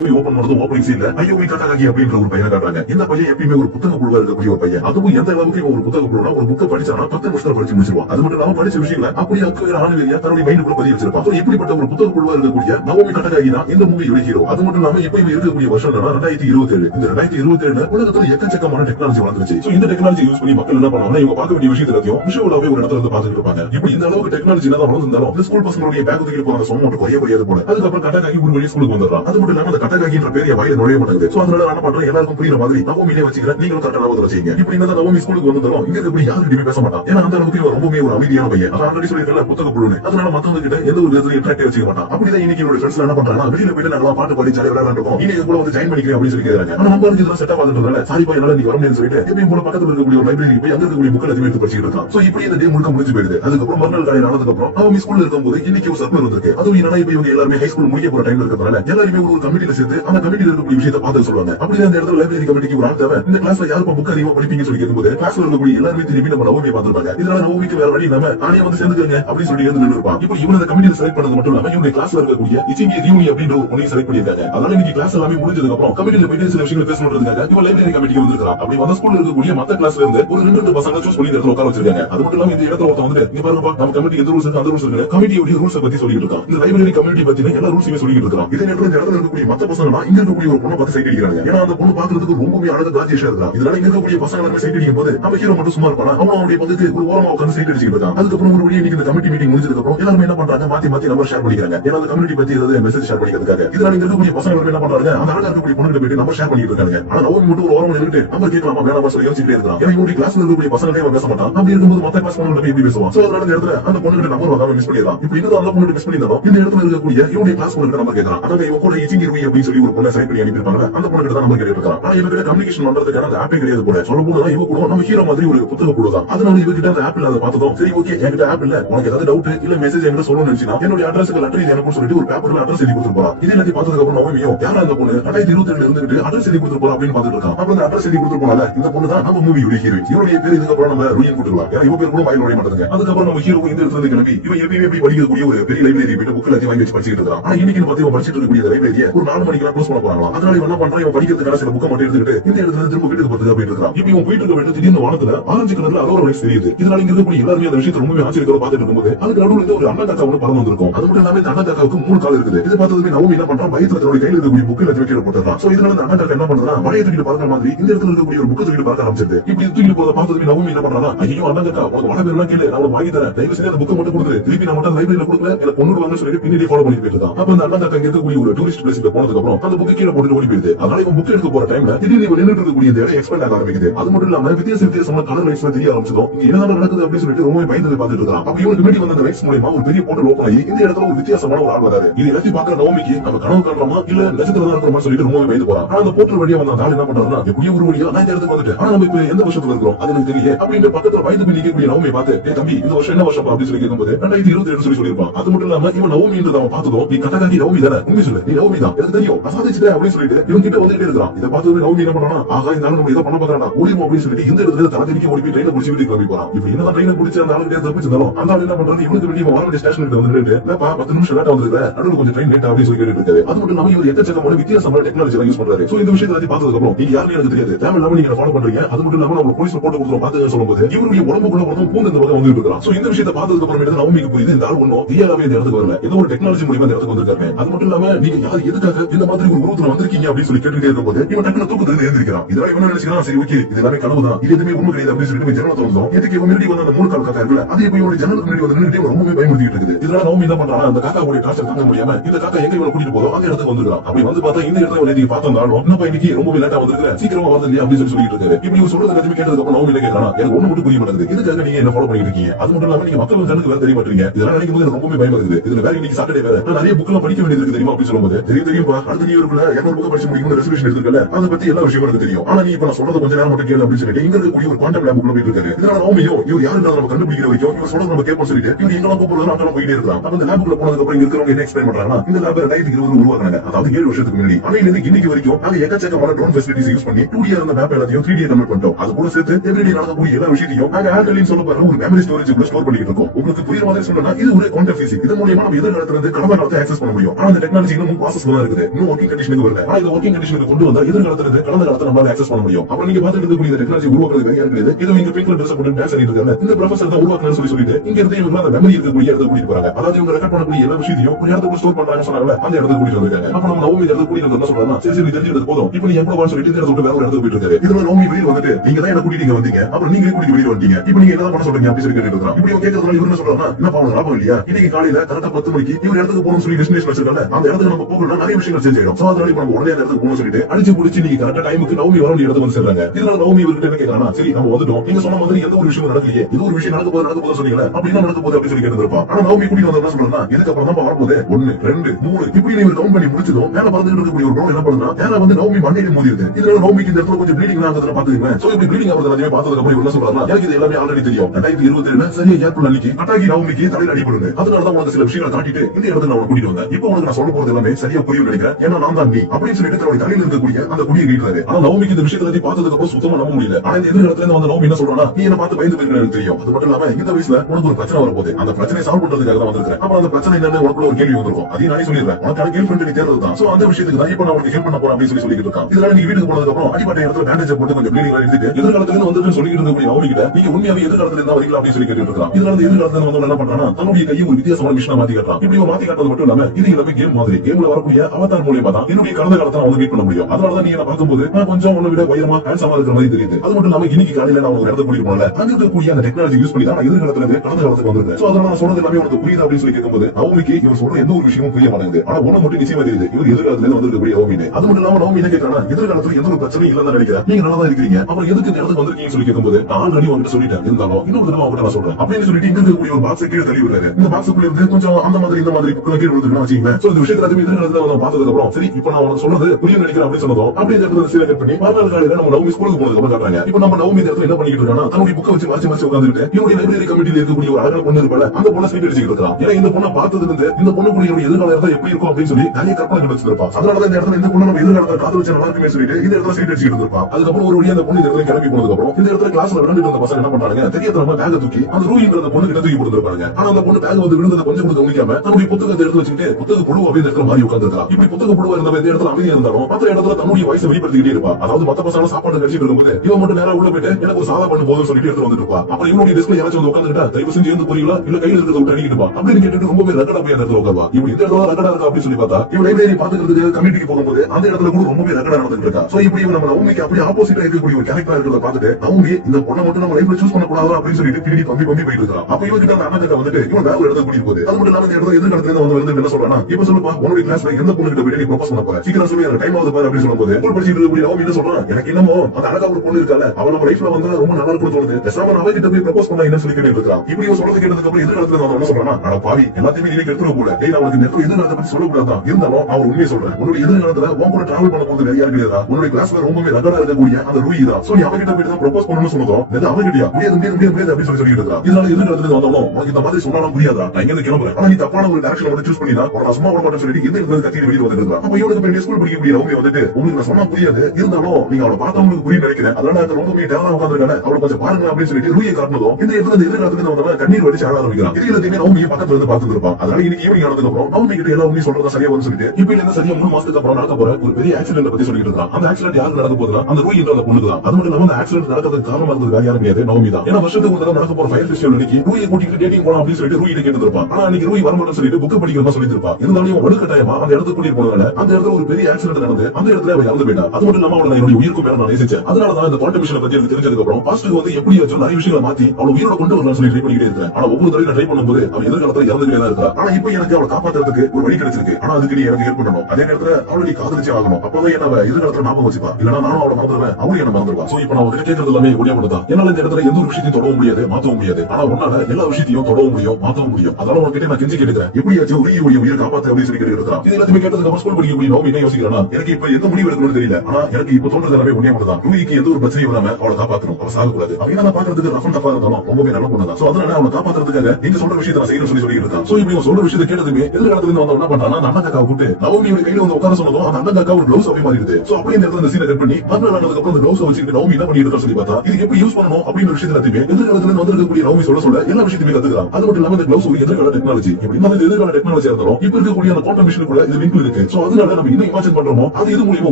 Open பண்ணதும் opening சீன்ல ஐயோவி காட்டாகி அப்படின்ற ஒரு பையனை காட்டுறாங்க. இந்த பையன் எப்பயுமே ஒரு புத்தக புழுவா இருக்கக்கூடிய ஒரு பையன். அதுவும் எந்த அளவுக்கு ஒரு புத்தக புழுனா ஒரு புக்கை படிச்சானா 10 நிமிஷத்துல படிச்சு முடிச்சிருவான். அது மட்டும் இல்லாம படிச்ச விஷயங்களை அப்படியே அக்கறை ஆணுவரியா தன்னுடைய மைண்டுக்குள்ள பதிய வச்சிருப்பான். இப்படிப்பட்ட ஒரு புத்தக புழுவா இருக்கக்கூடிய நவோமி காட்டாகி தான் இந்த மூவியோட ஹீரோ. அது மட்டும் இல்லாம எப்பயுமே இருக்கக்கூடிய வருஷம் 2027. இந்த 2027 உலகத்துல எக்கச்சக்கமான டெக்னாலஜி வளர்ந்துருச்சு. இந்த டெக்னாலஜி யூஸ் பண்ணி மக்கள் என்ன பண்ணுவாங்க, இவங்க பார்க்க வேண்டிய விஷயத்தை எல்லாத்தையும் விஷுவலாவே ஒரு இடத்துல இருந்து பார்த்துட்டு இருப்பாங்க. இப்படி இந்த அளவுக்கு டெக்னாலஜி என்ன வளர்ந்தாலும் இந்த ஸ்கூல் பசங்களுடைய பேக் தூக்கிட்டு போற சொன்ன மட்டும் குறையாது போல. அதுக்கப்புறம் காட்டாகி ஒரு வழியா ஸ்கூலுக்கு வந்துடுறான். அது மட்டும் இல்லாம அந்த காட்டாகின்ற பேர் வாயில நுழைய மாட்டேங்குது. சோ அதனால என்ன பண்றேன், எல்லாருக்கும் புரியுற மாதிரி நவோமிலே வச்சுக்கிறேன், நீங்களும் கரெக்டா ஞாபகத்துல வச்சுங்க. இப்படி என்ன நவோமி ஸ்கூலுக்கு வந்தாலும் இங்க இப்படி யாருக்கிட்டயுமே பேச மாட்டான். ஏன்னா அந்த அளவுக்கு இவன் ரொம்பவே ஒரு அமைதியான பையன். அதான் ஆல்ரெடி சொல்லியிருக்கல புத்தக புழுன்னு. அதனால மத்தவங்க கிட்ட எந்த ஒரு விதத்திலையும் இன்டராக்ட் வச்சுக்க மாட்டான். அப்படிதான் இன்னைக்கு என்னோட ஃப்ரெண்ட்ஸ் என்ன பண்றாங்க, வெளியில போயிட்டு நல்லா பாட்டு பாடி ஜாலியா விளையாடுறோம், நீங்க கூட வந்து ஜாயின் பண்ணிக்கிறேன் அப்படின்னு சொல்லி கேக்குறாங்க. ஆனா நம்ம இதெல்லாம் செட் ஆகாதுன்றதால சாரிப்பா என்னால நீ வர முடியும்னு சொல்லிட்டு எப்பயும் போல பக்கத்துல இருக்கக்கூடிய ஒரு லைப்ரரி போய் அங்க இருக்கக்கூடிய புக் எல்லாத்தையும் எடுத்து படிச்சுட்டு இருக்கான். சோ இப்படி இந்த டே முழுக்க முடிஞ்சு போயிடுது. அதுக்கப்புறம் மறுநாள் காலையில ஆனதுக்கு அப்புறம் அவன் ஸ்கூல்ல இருக்கும்போது இன்னைக்கு ஒரு சர்க்குலர் வந்திருக்கு. அதுவும் என்னன்னா இப்ப இவங்க எல்லாருமே ஹை ஸ்கூல் முடிக்க போற டைம்ல இருக்கிறதுனால எல்லாருமே ஒரு கமிட்டில சேர்த்து அந்த கமிட்டில இருக்கக்கூடிய விஷயத்தை பார்த்து சொல்லுவாங்க. அப்படி அந்த இடத்துல லைப்ரரி கமிட்டிக்கு ஒரு ஆள் தேவை. இந்த கிளாஸ்ல யாருப்பா புக் அதிகமா படிப்பீங்கன்னு சொல்லி கேட்கும்போது கிளாஸ்ல இருக்கக்கூடிய எல்லாருமே திரும்பி நம்ம நவோமியை பார்த்திருப்பாங்க. இதனால நவோமிக்கு வேற வழி இல்லாம நானே வந்து சேர்ந்துக்கங்க அப்படின்னு சொல்லி எழுந்து நின்றுப்பான். இப்போ இவன் அந்த கமிட்டில செலக்ட் பண்ணது மட்டும் இல்லாம இவங்க கிளாஸ்ல இருக்கக்கூடிய இச்சிங்கி ரியூனி அப்படின்ற ஒரு பொண்ணை செலக்ட் பண்ணிருக்காங்க. அதனால இன்னைக்கு கிளாஸ் எல்லாமே முடிஞ்சதுக்கு அப்புறம் கமிட்டில போயிட்டு சில விஷயங்கள் பேசணும்ன்றதுக்காக இவன் லைப்ரரி கமிட்டிக்கு வந்திருக்கான். அப்படி வந்த ஸ்கூல்ல இருக்கக்கூடிய மத்த கிளாஸ்ல இருந்து ஒரு 2 பசங்க சூஸ் பண்ணி இடத்துல உட்கார வச்சிருக்காங்க. அது மட்டும் இல்லாம இந்த இடத்துல ஒருத்தன் வந்து நீ பாருங்க நம்ம கமிட்டி எந்த ரூல்ஸ் இருக்கு அந்த ரூல்ஸ் இருக்கு, கமிட்டியோட ரூல்ஸ் பத்தி சொல்லிட்டு இருக்கான். இந்த லைப்ரரி கமிட்டி பத்தி எல்லா ரூல்ஸையும் சொல்லிட்டு இருக்கான். இதே நேரத்துல இந்த இடத்துல இருக்கக்கூடிய மத்த பசங்க இங்க இருக்கக்கூடிய ஒரு பொண்ணை பார்த்து சைட் அடிக்கிறாங்க. ஏன்னா அந்த பொண்ணு பாக்குறதுக்கு ரொம்பவே அழகா காஜியஷா இருக்கான். இதனால இங்க இருக்கக்கூடிய பசங்க எல்லாமே சைட் அடிக்கும் போது நம்ம ஹீரோ மட்டும் சும்மா இருப்பானா, அவன் அவனுடைய பங்குக்கு ஒரு ஓரமா உட்கார்ந்து சைட் அடிச்சிட்டு இருக்கான். அதுக்கப்புறம் ஒரு வழியா இன்னைக்கு இந்த கமிட்டி மீட்டிங் முடிஞ்சதுக்கு அப்புறம் எல்லாரும் என்ன பண்றாங்க, மாத்தி நம்பர் ஷேர் பண்ணிக்கிறாங்க. ஏன்னா அந்த கமிட்டி பத்தி ஏதாவது மெசேஜ் ஷேர் பண்ணிக்கிறதுக்காக. இதனால இங்க இருக்கக்கூடிய பசங்க எல்லாரும் என்ன பண்றாங்க, அந்த அழகா இருக்கக்கூடிய பொண்ணுகிட்ட போயிட்டு நம்பர் ஷேர் பண்ணிட்டு இருக்காங்க. ஆனா நவோமி மட்டும் ஒரு ஓரமா நின்னுட்டு நம்பர் கேட்கலாமா வேணாமா சொல்லி யோசிச்சுட்டே இருக்கான். ஏன்னா இவனுடைய கிளாஸ்ல இருக்கக்கூடிய பசங்களே அவன் பேச மாட்டான். அப்படி இருக்கும்போது மத்த கிளாஸ் பொண்ணுகிட்ட எப்படி பேசுவான். சோ அதனால இந்த இடத்துல அந்த பொண்ணுகிட்ட நம்பர் வாங்காம மிஸ் பண்ணிடலாம். இப்ப இன்னும் அந்த பொண்ணுகிட்ட மிஸ் பண்ணிருந்தோம் இந்த இடத்துல இருக்கக்கூடிய இவனுடைய கிளாஸ் பொண்ணுகிட்ட நம்பர் கேட்கறான். அதாவது இவன் கூட இச்சிங்கி ருவி அப்படின்னு சொல்லி ஒரு பொண்ணை செலக்ட் பண்ணி அனுப்பியிருப்பாங்க. அந்த பொண்ணுகிட்ட தான் நம்பர் கேட்டு இருக்கான். ஆனா இவங்க கம்யூனிகேஷன் பண்றதுக்கான அந்த ஆப்பே கிடையாது போல. சொல்ல போனா இவ கூட நம்ம ஹீரோ மாதிரி ஒரு புத்தக புழு தான். அதனால இவகிட்ட அந்த ஆப் இல்லாத பார்த்ததும் சரி ஓகே என்கிட்ட ஆப் இல்ல, உனக்கு ஏதாவது டவுட் இல்ல மெசேஜ் என்கிட்ட சொல்லணும்னு நினைச்சா என்னுடைய அட்ரஸ்க்கு லெட்டர் இது எனக்கு சொல்லிட்டு ஒரு பேப்பர்ல அட்ரஸ் எழுதி கொடுத்துருப்பான். இது எல்லாத்தையும் பார்த்ததுக்கு அப்புறம் நவோமியும் யாரா அந்த பொண்ணு 2022 இருந்துட்டு அட்ரஸ் எழுதி கொடுத்துருப்பா அப்படின்னு பார்த்துட்டு இருக்கான். அப்புறம் அந்த அட்ரஸ் எழுதி கொடுத்துருப்பால இந்த பொண்ணு தான் நம்ம மூவியோட ஹீரோயின். இவருடைய பேர் இதுக்கப்புறம் நம்ம ரூயின் போட்டுக்கலாம். ஏன்னா இவ பேர் கூட வாயில் நுழைய மாட்டாங்க. அதுக்கப்புறம் நம்ம ஹீரோ இந்த இடத்துல இருந்து கிளம்பி இவன் எப்பயுமே போய் படிக்கக்கூடிய ஒரு பெரிய லைப்ரரி போயிட்டு புக் எல்லாத்தையும் வாங்கி வச்சு படிச்சுட்டு இருக்கான். ஆனா இன்னைக்கு பார்த்து இவன் படிச்சுட்டு இருக்கக்கூடிய லைப்ரரியை ஒரு 4 மணிக்கு க்ளோஸ் பண்ண போறாங்களா. அதனால இவன் என்ன பண்றான், இவன் படிக்கிறதுக்கான சில புக்கை மட்டும் எடுத்துக்கிட்டு இந்த இடத்துல திரும்ப வீட்டுக்கு போறது அப்படின்னு இருக்கான். இப்போ இவன் போயிட்டு இருக்க திடீர்னு வானத்துல ஆரஞ்சு கலர்ல அரோரா லைட்ஸ் தெரியுது. இதனால இங்க இருக்கக்கூடிய எல்லாருமே அந்த விஷயத்தை ரொம்பவே ஆச்சரியத்தோட பார்த்துட்டு இருக்கும்போது அதுக்கு நடுவுல ஒரு அண்ணா காக்கா ஒன்று பறந்து வந்திருக்கும். அது மட்டும் இல்லாம இந்த அண்ணா காக்காவுக்கு 3 கால் இருக்குது. இது பார்த்ததுமே நவோமி என்ன பண்றான், பயத்துல தன்னுடைய கையில இருக்கக்கூடிய புக் எல்லாத்தையும் கீழே போட்டுறான். சோ இதனால அந்த அண்ணா காக்கா என்ன பண்றா, மழையை தூக்கிட்டு பறக்கிற மாதிரி இந்த இடத்துல இருக்கக்கூடிய ஒரு புக்கை தூக்கிட்டு பறக்க ஆரம்பிச்சிருது. இப்படி தூக்கிட்டு போறத பார்த்ததுமே நவோமி என்ன பண்றானா, ஐயோ அண்ணா காக்கா உனக்கு மழை பேர்லாம் கேளு, நான் வாங்கி தரேன், தயவு செஞ்சு அந்த புக்கை மட்டும் கொடுத்துரு, திருப்பி நான் மட்டும் லைப்ரரியில கொடுக்கல எனக்கு கொண்டு வாங்கன்னு சொல்லிட்டு பின்னாடி ஃபாலோ பண்ணிட்டு போயிருக்கான். அப்ப அந்த அண்ணா காக்கா இங்க இருக்கக்கூடிய ஒரு டூரிஸ்ட் பிளேஸ்க்கு போனதுக்கு அப்புறம் அந்த புக்கை கீழே போட்டு ஓடி போயிருது. அதனால இவன் புக் எடுக்க போற டைம்ல திடீர்னு இவன் நின்னுட்டு இருக்கக்கூடிய இந்த இடம் எக்ஸ்பேண்ட் ஆக ஆரம்பிக்குது. அது மட்டும் இல்லாம வித்தியாசமான கலர் லைட்ஸ் தெரிய ஆரம்பிச்சதும் இங்க என்னதான் நடக்குது அப்படின்னு சொல்லிட்டு ரொம்ப பயந்து பார்த்துட்டு இருக்கான். அப்ப இவனுக்கு மீட்டி வந்த அந்த லைட்ஸ் மூலமா ஒரு பெரிய போர்ட்டல் ஓபன் ஆகி இந்த இடத்துல ஒரு வித்தியாசமான ஒரு ஆள் வராரு. இது எல்லாத்தையும் பாக்குற நவோமிக்கு நம்ம கனவு காண்றோமா இல்ல நிஜத்துல தான் இருக்கிறோமா சொல்லிட்டு ரொம்ப பயந்து போறான். ஆனா அந்த போர்ட்டல் வழியா வந்த ஆள் என்ன பண்றாருன்னா, எப்படியோ ஒரு வழியா நான் இந்த இடத்துக்கு வந்துட்டு ஆனா நம்ம இப்ப எந்த வருஷத்துல இருக்கிறோம் அது எனக்கு தெரியல அப்படின்னு பக்கத்துல பயந்து போய் நிக்கக்கூடிய நவோமியை பார்த்து, ஏ தம்பி இந்த வருஷம் என்ன வருஷம் அப்படின்னு சொல்லி கேட்கும்போது 2022 சொல்லி சொல்லிருப்பான். அது மட்டும் இல்லாம இவன் நவோமின்றத அவன் பார்த்ததும் நீ கட்டகாட்டி நவோமி தானே, உண்மை சொல்லு நீ நவோமி தான் எனக்கு தெரியும் நான் சாதிச்சிட்டேன் அப்படின்னு சொல்லிட்டு இவன் கிட்ட வந்துட்டே இருக்கான். இதை பார்த்தது நவோமி என்ன பண்றானா, ஆகா இந்த நம்ம இதை பண்ண பாக்குறானா ஓடிமோ அப்படின்னு சொல்லிட்டு இந்த இடத்துல தலைக்கு ஓடி போய் ட்ரெயினை பிடிச்சி வீட்டுக்கு கிளம்பி போறான். இப்ப என்னதான் ட்ரெயினை பிடிச்சி அந்த ஆளுக்கு தப்பிச்சிருந்தாலும் அந்த ஆள் என்ன பண்றாரு, இவனுக்கு வேண்டிய வர வேண்டிய ஸ்டேஷன் கிட்ட வந்து 10 நிமிஷம் லேட்டா வந்துருக்க நடுவில் கொஞ்சம் ட்ரெயின் லேட் அப்படின்னு சொல்லி கேட்டு இருக்காரு. அது மட்டும் இல்லாம இவர் எக்கச்சக்கமான வித்தியாசமான டெக்னாலஜி எல்லாம் யூஸ் பண்றாரு. சோ இந்த விஷயத்தை பத்தி பார்த்ததுக்கு அப்புறம் நீங்க யாருன்னு எனக்கு தெரியாது, தேவையில்லாம நீங்க ஃபாலோ பண்றீங்க, அது மட்டும் இல்லாம நம்ம போலீஸ்ல போட்டு கொடுத்துறோம் பாத்து சொல்லும்போது இவருடைய உடம்புக்குள்ள மட்டும் பூந்து இந்த பக்கம் வந்துட்டு இருக்கான். சோ இந்த விஷயத்தை பார்த்ததுக்கு அப்புறம் நவோமிக்கு புரியுது இந்த ஆள் ஒன்னும் ரியாலாவே இந்த இடத்துக்கு வரல, ஏதோ ஒரு டெக்னாலஜி மூலமா இந்த இடத்துக்கு வந்திருக்காரு. அது மட்டும் இல்லாம நீங்க யார் எதுக்காக இந்த மாதிரி ஒரு உருவத்துல வந்திருக்கீங்க அப்படின்னு சொல்லி கேட்டுட்டே இருக்கும்போது இவன் டக்குனு தூக்கத்துல எழுந்திருக்கிறான். இதெல்லாம் இவன் நினைச்சுக்கிறான், சரி ஓகே இது எல்லாமே கனவு தான், இது எதுவுமே உண்மை கிடையாது அப்படின்னு சொல்லிட்டு ஜன்னல திறந்தோம். எதுக்கு இவன் முன்னாடி வந்து அந்த 3 கால் காக்கா இருக்குல்ல அது இப்ப இவனுடைய ஜன்னலுக்கு முன்னாடி வந்து நின்னுட்டு ரொம்பவே பயமுறுத்திட்டு இருக்குது. இதனால நவோமி என்ன பண்றான், அந்த காக்காவுடைய டார்ச்சர் தாங்க முடியாம இந்த காக்கா எங்க இவனை கூட்டிட்டு போதும் அந்த இடத்துக்கு வந்துருக்கான். அப்படி வந்து பார்த்தா இந்த இடத்துல நீங்க பார்த்தா ஆளும் இன்னும் இன்னைக்கு ரொம்ப லேட்டா வந்திருக்கல, சீக்கிரமா வரது இல்லையா அப்படின்னு சொல்லிட்டு இருக்காரு. இப்படி இவன் சொல்றது எல்லாத்தையும் கேட்டதுக்கு அப்புறம் நவோமி கேட்கறான், எனக்கு ஒண்ணு மட்டும் புரிய மாட்டேங்குது, இதுக்காக நீங்க என்ன ஃபாலோ பண்ணிட்டு இருக்கீங்க, அது மட்டும் இல்லாம நீங்க மக்கள் கண்ணுக்கு வேற தெரிய மாட்டீங்க, இதெல்லாம் நினைக்கும் போது ரொம்பவே பயமா இருக்குது. இதுல வேற இன்னைக்கு சாட்டர்டே வேற நான் நிறைய புக் எல்லாம் படிக்க வேண்டியது இருக்கு தெரியுமா அப்படின்னு சொல்லும்போது தெரியும்பா அடுத்த நியூ இயர்க்குள்ள 200 புக் படிச்சு முடிக்கணும் ரெசல்யூஷன் எடுத்துக்கல அதை பத்தி எல்லா விஷயமும் எனக்கு தெரியும், ஆனா நீ இப்ப நான் சொல்றது கொஞ்ச நேரம் மட்டும் கேளு அப்படின்னு சொல்லிட்டு இங்க இருக்கக்கூடிய ஒரு குவாண்டம் லேப் உள்ள போயிட்டு இருக்காரு. இதனால நவோமியோ இவர் யாரு நம்ம கண்டுபிடிக்கிற வரைக்கும் இவர் சொல்றது நம்ம கேட்போம் சொல்லிட்டு இவர் எங்கெல்லாம் போறாரு அங்கெல்லாம் போயிட்டே இருக்கான். அப்ப இந்த லேபுக்குள்ள போனதுக்கு அப்புறம் இங்க இருக்கிறவங்க என்ன எக்ஸ்பிளைன் பண்றாங்கன்னா, இந்த லேப் 2020 உருவாக்குறாங்க, அதாவது 7 வருஷத்துக்கு முன்னாடி. அன்னையில இருந்து இன்னைக்கு வரைக்கும் நாங்க எக்கச்சக்கமான ட்ரோன் ஃபெசிலிட்டிஸ் யூஸ் பண்ணி 2D இருந்த மேப் எல்லாத்தையும் 3D கன்வெர்ட் பண்ணிட்டோம். அது கூட சேர்த்து எவ்ரிடே நடக்கக்கூடிய எல்லா விஷயத்தையும் நாங்க ஆல்கலின்னு சொல்ல போற ஒரு மெமரி ஸ்டோரேஜ்க்குள்ள ஸ்டோர் பண்ணிட்டு இருக்கோம். உங்களுக்கு புரியுற மாதிரி சொன்னா இது ஒரு குவாண்டம் பிசிக்ஸ். இது மூலமா நம்ம எதிர்காலத்துல இருந்து கடந்த காலத்தை ஆக்சஸ் பண்ண முடியும். ஆனா இந்த டெக்னாலஜி இன்னும் ப்ராசஸ்ல தான் இருக்குது. இன்னும் ஒர்க்கிங் கண்டிஷனுக்கு வரல. ஆனா இந்த ஒர்க்கிங் கண்டிஷனுக்கு கொண்டு வந்தா எதிர்காலத்துல கடந்த காலத்தை நம்மளால ஆக்சஸ் பண்ண முடியும். அப்புறம் நீங்க பாத்துட்டு இருக்கக்கூடிய டெக்னாலஜி உருவாக்குறது வேற கிடையாது. இது இங்க பிங்க்ல ட்ரெஸ் போட்டு டான்ஸ் ஆடிட்டு இருக்காங்க. இந்த ப்ரொஃபசர் தான் உருவாக்குறாரு சொல்லிட்டு இங்க இருந்து இவங்க அந்த மெமரி இருக்கக்கூடிய இடத்துக்கு கூட்டிட்டு போறாங்க. அதாவது இவங்க ரெக்கார்ட் பண்ணக்கூடிய எல்லா விஷயத்தையும் ஒரு இடத்துல ஸ்டோர் பண்றாங்க சொன்னாங்கல்ல, அந்த இடத்துக்கு கூட்டிட்டு வந்திருக்காங்க. அப்ப நம்ம நவமி இடத்துக்கு கூட்டிட்டு வந்து என்ன சொல்றாங்க, சரி சரி தெரிஞ்சது போதும், இப்போ நீ எப்போ வான்னு சொல்லிட்டு இந்த இடத்துல வேற ஒரு இடத்துக்கு போயிட்டு இருக்காரு. இதுல நவமி வெளியில வந்துட்டு நீங்க தான் என்ன கூட்டிட்டு வந்தீங்க, அப்புறம் நீங்க கூட்டிட்டு வெளியில வந்தீங்க, இப்போ நீங்க என்ன பண்ண சொல்றீங்க அப்படி சொல்லி கேட்டு இருக்காங்க. இப்படி கேட்கறதுனால இவரு என்ன சொல்றாங்க, என்ன பாவம் லாபம் இல்லையா, இன்னைக்கு காலையில கரெக்டா 10 மணிக்கு இவர் இடத்துக்கு போகணும்னு சொல்லி டெஸ்டினேஷன் வச்சிருக்காங்க. அந்த இடத்துக்கு நம்ம போகணும்னா நிறைய விஷயங்கள் செஞ்சு ஆயிடும். சோ அதனால இப்ப நம்ம உடனே அந்த இடத்துக்கு போகணும்னு சொல்லிட்டு அடிச்சு புடிச்சு நீங்க கரெக்டா டைமுக்கு நவமி வர வேண்டிய இடத்துக்கு வந்து சேர்றாங்க. இதனால நவமி இவர்கிட்ட என்ன கேட்கறாங்க, சரி நம்ம வந்துட்டோம், நீங்க சொன்ன மாதிரி எந்த ஒரு விஷயம் நடக்கலையே, இது ஒரு விஷயம் நடக்க போது சொன்னீங்களா, அப்படி என்ன நடக்க போகுது அப்படின்னு சொல்லி கேட்டு இருப்பான். ஆனா நவமி கூட்டிட்டு வந்து என்ன சொல்றா, இதுக்கப்புறம் தான் வரப்போகுது 1 2 3 இப்படி நீங்க கவுண்ட் பண்ணி முடிச்சதும் மேல பறந்துட்டு இருக்கக்கூடிய ஒரு ட்ரோன் என்ன பண்ணுனா நேரா வந்து நவமி மண்டையில மோதிருது. இதனால நவமிக்கு இந்த இடத்துல கொஞ்சம் ப்ளீடிங் ஆகுதுன்னு பாத்துக்கங்க. சோ இப்படி ப்ளீடிங் ஆகுறது எல்லாமே பார்த்ததுக்கு அப்புறம் என்ன சொல்றாங்க, எனக்கு இது எல்லாமே ஆல்ரெடி தெரியும். 2027 சரியா ஏப்ரல் அன்னைக்கு அட்டாகி நவமிக்கு தலையில அடிபடுது. அதனால தான் உனக்கு சில விஷயங்களை காட்டிட்டு இந்த இடத்துல நான் கூட்டிட்டு வந்தேன். இப்போ உனக்கு நான் சொல்ல போறது எல்லாமே சரியா புரியும் நினைக்கிறேன். ஏன்னா நான் தான் நீ அப்படின்னு சொல்லிட்டு தன்னுடைய தலையில இருக்கக்கூடிய அந்த குடியை கேட்டாரு. ஆனா நவமிக்கு இந்த விஷயத்தை பார்த்ததுக்கு அப்புறம் சுத்தமா நம்ப முடியல. ஆனா இந்த எதிர்காலத்துல இருந்து வந்த நவமி என்ன சொல்றானா, நீ என்ன பார்த்து பயந்து போயிருக்க எனக்கு தெரியும். அது மட்டும் இல்லாம இந்த வயசுல உனக்கு ஒரு பிரச்சனை வரப்போகுது, அந்த பிரச்சனையை சால்வ் பண்றதுக்காக தான் வந்திருக்கேன். அப்ப அந்த பிரச்சனை என்னன்னு உனக்குள்ள ஒரு கேள்வி வந்திருக்கும். அதையும் நானே சொல்லிடுறேன், உனக்கான கேள்வி பண்ணி தேர்றது தான். சோ அந்த விஷயத்துக்கு தான் இப்ப நான் உனக்கு ஹெல்ப் பண்ண போறேன் அப்படின்னு சொல்லிட்டு இருக்கான். இதனால நீங்க வீட்டுக்கு போனதுக்கு அப்புறம் அடிப்பட்ட இடத்துல பேண்டேஜ் போட்டு கொஞ்சம் ப்ளீடிங் எடுத்துட்டு எதிர்காலத்துல இருந்து வந்து சொல்லிட்டு இருக்கக்கூடிய நவமி கிட்ட நீங்க உண்மையாவே எதிர்காலத்துல இருந்தா வரீங்களா அப்படின்னு சொல்லி கேட்டு இருக்கான். இதனால எதிர்காலத்துல வந்து என்ன பண்றானா, தன்னுடைய கையை ஒரு வித்தியாசமான மிஷினா மாத்தி காட்டுறான். இப்படி மாத்தி காட்டுறது மட்டும் இல்லாம இது எல்லாமே கேம் மாதிரி கேம்ல வரக்கூடிய அவதார் மூலியமா தான் என்னுடைய கடந்த காலத்தை நான் வந்து மீட் பண்ண முடியும். அதனாலதான் நீங்க பார்க்கும்போது நான் கொஞ்சம் உன்னை விட உயரமா ஹேண்ட்ஸமா இருக்கிற மாதிரி தெரியுது. அது மட்டும் இல்லாம இன்னைக்கு காலையில நான் ஒரு இடத்துல கூட்டிட்டு போனல, அங்க இருக்கக்கூடிய அந்த டெக்னாலஜி யூஸ் பண்ணி தான் எதிர்காலத்துல இருந்து கடந்த காலத்துக்கு வந்திருக்கேன். சோ அதனால நான் சொல்றது எல்லாமே உனக்கு புரியுது அப்படின்னு சொல்லி கேட்கும்போது நவமிக்கு இவர் சொல்ற எந்த ஒரு விஷயமும் புரிய மாட்டேங்குது. ஆனா உனக்கு மட்டும் நிச்சயமா தெரியுது இவர் எதிர்காலத்துல இருந்து வந்திருக்கக்கூடிய நவமி. அது மட்டும் இல்லாம நவமி என்ன கேட்கறானா, எதிர்காலத்துல எந்த ஒரு பிரச்சனையும் இல்லன்னு நினைக்கிறேன், நீங்க நல்லா தான் இருக்கீங்க, அப்புறம் எதுக்கு இந்த இடத்துக்கு வந்திருக்கீங்கன்னு சொல்லி கேட்கும்போது நான் ஆல்ரெடி உங்ககிட்ட சொல்லிட்டேன், இருந்தாலும் இன்னொரு தடவை அவங்ககிட்ட நான் சொல்றேன் அப்படின்னு சொல்லிட்டு இங்க இருக்கக்கூடிய ஒரு பாக்ஸ் கீழே தள்ளி விடுறாரு. இந்த பாக்ஸுக்குள்ள இருந்து கொஞ்சம் அந்த மாதிரி இந்த மாதிரி கீழே விழுந்துருக்கா வச்சுக்கீங்க. சோ இந்த விஷயத்துல அதுவும் எதிர்காலத்துல பார்த்ததுக்கு அப்புறம் சரி இப்போ நான் உனக்கு சொல்றது புரியும் நினைக்கிறேன் அப்படின்னு சொன்னதும் அப்படியே இந்த இடத்துல சீலை கட் பண்ணி மறுநாள் காலையில நம்ம நவமி ஸ்கூலுக்கு போனதுக்கு அப்புறம் காட்டுறாங்க. இப்போ நம்ம நவமி இடத்துல என்ன பண்ணிட்டு இருக்கானா, தன்னுடைய புக்கை வச்சு மாற்றி உட்காந்துட்டு இவருடைய லைப்ரரி கமிட்டியில இருக்கக்கூடிய ஒரு அழகான பொண்ணு இருப்பால, அந்த பொண்ணை ஸ்வீட் அடிச்சுட்டு இருக்கான். ஏன்னா இந்த பொண்ணை பார்த்ததுல இருந்து இந்த பொண்ணு கூடிய எதிர்காலம் இருந்தா எப்படி இருக்கும் அப்படின்னு சொல்லி நிறைய கற்பனை வச்சிருப்பான். அதனாலதான் இந்த இடத்துல இந்த பொண்ணு நம்ம எதிர்காலத்தை காதல் வச்சு நல்லா இருக்குமே சொல்லிட்டு இந்த இடத்துல ஸ்வீட் அடிச்சுட்டு இருப்பான். அதுக்கப்புறம் ஒரு வழியா அந்த பொண்ணு இடத்துல கிளம்பி போனதுக்கு அப்புறம் இந்த இடத்துல கிளாஸ்ல விளையாண்டு இருந்த பசங்க என்ன பண்றாங்க, தெரியாதவங்க பேக தூக்கி அந்த ரூயின்ற அந்த பொண்ணு கிட்ட தூக்கி கொடுத்துருப்பாங்க. ஆனா அந்த பொண்ணு பேக் வந்து விழுந்ததை கொஞ்சம் கூட கவனிக்காம தன்னுடைய புத்தகத்தை எடுத்து வச்சுட்டு புத்தக புழு அப்படின்னு இடத்துல மாறி உட்காந்துருக்கா. இப்படி புத்தக புழுவா இருந்த இந்த இடத்துல அமைதியா இருந்தாலும் மற்ற இடத்துல தன்னுடைய வயசை வெளிப்படுத்திக்கிட்டே இருப்பா. அதாவது மத்த பசங்க சாப்பாடு கழிச்சிட்டு இருக்கும்போது இவன் மட்டும் நேரம் உள்ள போயிட்டு எனக்கு ஒரு சாதா பண்ணு போதும் சொல்லிட்டு எடுத்து வந்துட்டு இருப்பா. அப்புறம் இவனுடைய டெஸ்க்ல யாராச்சும் வந்து உட்காந்துட்டா தயவு செஞ்சு வந்து புரியல இல்ல கையில இருக்கிறத விட்டு அடிக்கிட்டு அப்படின்னு கேட்டுட்டு ரொம்பவே ரகடா போய் அந்த இடத்துல உட்காருவா. இப்படி இந்த இடத்துல ரகடா இருக்கா அப்படின்னு சொல்லி பார்த்தா இவன் லைப்ரரி பாத்துக்கிறதுக்கு கமிட்டிக்கு போகும்போது அந்த இடத்துல கூட ரொம்பவே ரகடா நடந்துட்டு இருக்கா. சோ இப்படி நம்ம நவமிக்கு அப்படியே ஆப்போசிட்டா இருக்கக்கூடிய ஒரு கேரக்டரா இருக்கிறத பார்த்துட்டு நவமி இந்த பொண்ணை மட்டும் நம்ம லைஃப்ல சூஸ் பண்ணக்கூடாது அப்படின்னு சொல்லிட்டு பின்னாடி பம்பி போயிட்டு இருக்கான். அப்ப இவனுக்கு அந்த அண்ணன் வந்துட்டு இவன் வேற ஒரு இடத்துல கூட்டிட்டு போகுது. அது மட்டும் இல்லாம இந்த இடத்துல எதிர்காலத்துல வந்து என்ன சொல்றானா, இப்ப சொல்லுப்பா உன்னுடைய கிளாஸ்ல எந்த பொண்ணு கிட்ட போய் ப்ரோபோஸ் பண்ண போற, சீக்கிரம் சொல்லி டைம் ஆகுது பாரு அப்படின்னு சொல்லும்போது ஸ்கூல் படிச்சிட்டு இருக்கக்கூடிய நவமி என்ன சொல்றான், எனக்கு என்னமோ அந்த அழகா ஒரு பொண்ணு இருக்கால அவ நம்ம லைஃப்ல வந்து ரொம்ப நல்லா இருக்கும்னு தோணுது, பேசாம அவ கிட்ட போய் ப்ரோபோஸ் பண்ணா என்ன சொல்லி கேட்டு இருக்கான். இப்படி இவன் சொல்றது கேட்டதுக்கு அப்புறம் எதிர்காலத்துல அவன் என்ன சொல்றானா, அட பாவி எல்லாத்தையுமே நீங்க எடுத்துட்டு போல டேய் நான் உனக்கு நேத்து எதிர்காலத்தை பத்தி சொல்லக்கூடாதான், இருந்தாலும் அவன் உண்மையை சொல்றேன், உன்னுடைய எதிர்காலத்துல உன் கூட டிராவல் பண்ண போது நிறைய கிடையாதா, உன்னுடைய கிளாஸ்ல ரொம்பவே ரகடா இருக்கக்கூடிய அந்த ரூயி தான். சோ நீ அவகிட்ட போயிட்டு தான் ப்ரோபோஸ் பண்ணணும்னு சொன்னதும் அவன் கிட்டயா முடியாது அப்படின்னு சொல்லி சொல்லிட்டு இருக்கான். இதனால எதிர்காலத்துல வந்தவனும் உனக்கு இந்த மாதிரி சொன்னாலும் புரியாதா, நான் இங்க கிளம்புறேன், ஆனா நீ தப்பான ஒரு டைரக்ஷன் வந்து சூஸ் பண்ணினா உனக்கு சும்மா விட மாட்டேன்னு சொல்லிட்டு எந்த இடத்துல கத்திட்டு வெளியே வந்துட்டு இருக்கான். அப்ப இவனுக்கு போய் ஸ்கூல் படிக்கக்கூடிய நவமி வந்துட்டு உங்களுக்கு நான் சொன்னா புரியாது, இருந்தாலும் நீங்க அவளை பார்த்தா உங்களுக்கு புரியும் நினைக்கிறேன், அதனால அந்த ரொம்பவே டேவலா உட்காந்துருக்காங்க அவளை கொஞ்சம் பாருங்க அப்படின்னு சொல்லிட்டு ரூயை காட்டினதும் இந்த இடத்துல எதிர்காலத்துல வந்தவன் கண்ணீர் வடிச்சு ஆட ஆரம்பிக்கிறான். இது எல்லாத்தையுமே நவமியை பக்கத்துல இருந்து பார்த்துட்டு இருப்பான். அதனால இன்னைக்கு ஈவினிங் ஆனதுக்கு அப்புறம் நவமி கிட்ட எல்லா உண்மையும் சொல்றதா சரியா வந்து சொல்லிட்டு இப்ப இல்ல சரியா 3 மாசத்துக்கு அப்புறம் நடக்க போற ஒரு பெரிய ஆக்சிடென்ட் பத்தி சொல்லிட்டு இருக்கான். அந்த ஆக்சிடென்ட் யாருக்கு நடக்க போகுதுன்னா அந்த ரூய் என்ற அந்த பொண்ணுக்கு தான். அது மட்டும் இல்லாம அந்த ஆக்சிடென்ட் நடக்கிறதுக்கு காரணமா இருந்தது வேற யாரும் கிடையாது நவமி தான். ஏன்னா வருஷத்துக்கு ஒரு தடவை நடக்க போற ஃபயர் ஃபெஸ்டிவல் அன்னைக்கு ரூயை கூட்டிட்டு டேட்டிங் போலாம் அப்படின்னு சொல்லிட்டு ரூயை கேட்டு இருப்பான். ஆனா அன்னைக்கு ரூய் வரமாட்டேன்னு சொல்லிட்டு புக் படிக்கிறதா சொல்லிட்டு இருப்பான். இருந்தாலும் இவன் வடுக்கட்டாயமா அந்த இடத்துக்கு கூட்டிட்டு போனதால அந்த இடத்துல ஒரு பெரிய ஆக்சிடென்ட் நடந்து அந்த இடத்துல அவன் இறந்து போயிட்டான். அது மட்டும் இல்லாம அவளை என்னுடைய உயிருக்கு மேல நான் நேசிச்சேன். அதனால தான் இந்த குவாண்டம் மிஷனை பத்தி எனக்கு தெரிஞ்சதுக்கு அப்புறம் பாஸ்ட்டுக்கு வந்து எப்படி வச்சு நிறைய விஷயங்களை மாத்தி அவளை உயிரோட கொண்டு வரலாம் சொல்லி ட்ரை பண்ணிக்கிட்டே இருக்கேன். ஆனா ஒவ்வொரு தடவை ட்ரை பண்ணும்போது அவன் எதிர்காலத்துல இறந்துட்டே தான் இருக்கா. ஆனா இப்ப எனக்கு அவளை காப்பாத்துறதுக்கு ஒரு வழி கிடைச்சிருக்கு. ஆனா அதுக்கு நீ எனக்கு ஹெல்ப் பண்ணணும். அதே நேரத்துல அவளை காதலிச்சே ஆகணும். அப்பதான் என்ன எதிர்காலத்துல ஞாபகம் வச்சுப்பா. இல்லன்னா நானும் அவளை மறந்துடுவேன், அவளையும் என்ன மறந்துடுவா. சோ இப்ப நான் உங்க கேட்கறது எல்லாமே ஒரே மட்டும் என்னால இந்த இடத்துல எந்த ஒரு விஷயத்தையும் தொடவும் முடியாது, மாத்தவும் முடியாது. ஆனா உன்னால எல்லா விஷயத்தையும் தொடவும் முடியும், மாத்தவும் முடியும். அதனால உங்ககிட்ட நான் கெஞ்சி கேட்கிறேன், எப்படியாச்சும் உயிர் காப்பாத்து அப்படின்னு சொல்லி கேட்டுருக்கான். இது எல்லாத்தையுமே கேட்டதுக்கு அப்புறம் ஸ்கூல் படிக்கக்கூடிய நவமி என்ன யோசிக்கிறானா, எனக்கு இப்ப எந்த முடிவு எடுக்கணும்னு தெரியல. ஆனா எனக்கு இப்ப தோன்றது எல்லாமே ஒன்னே மட்டும் ரூயிக்கு எந்த ஒரு பிரச்சனையும் வராம அவளை காப்பாற்றணும், அவளை சாகக்கூடாது. அவன் நான் பாக்குறதுக்கு ரஃபன் டஃபா இருந்தாலும் ரொம்பவே நல்ல பொண்ணு தான். சோ அதனால அவளை காப்பாத்துறதுக்காக நீங்க சொல்ற விஷயத்தை நான் செய்யணும்னு சொல்லிட்டு இருக்கான். சோ இப்படி சொல்ற விஷயத்தை கேட்டதுமே எதிர்காலத்துல இருந்து வந்தவன் என்ன பண்றானா, அண்ணன் காக்காவை கூட்டு நவமியோட கையில வந்து உட்கார சொன்னதும் அந்த அண்ணன் காக்கா ஒரு க்ளவுஸ் அப்படி மாறிடுது. சோ அப்படியே இந்த இடத்துல இந்த சீனை கட் பண்ணி மறுநாள் ஆனதுக்கு அப்புறம் அந்த க்ளவுஸ் வச்சுட்டு நவமி என்ன பண்ணிட்டு இருக்கா சொல்லி பார்த்தா இது எப்படி யூஸ் பண்ணணும் அப்படின்னு விஷயத்தை எல்லாத்தையுமே எதிர்காலத்துல இருந்து வந்திருக்கக்கூடிய நவமி சொல்ல எல்லா விஷயத்தையுமே கத்துக்கலாம். அது மட்டும் இல்லாம இந்த க்ளவுஸ் ஒரு எதிர்கால டெக்னாலஜி. இப்படி இந்த எதிர்கால டெக்னாலஜி இருந்தாலும் இப்ப இருக்கக்கூடிய அந்த குவாண்டம் மிஷின் கூட இது லிங்க் இருக்கு. இருக்கு. சோ அதனால நம்ம என்ன இமேஜின் பண்றோமோ அது இது மூலமா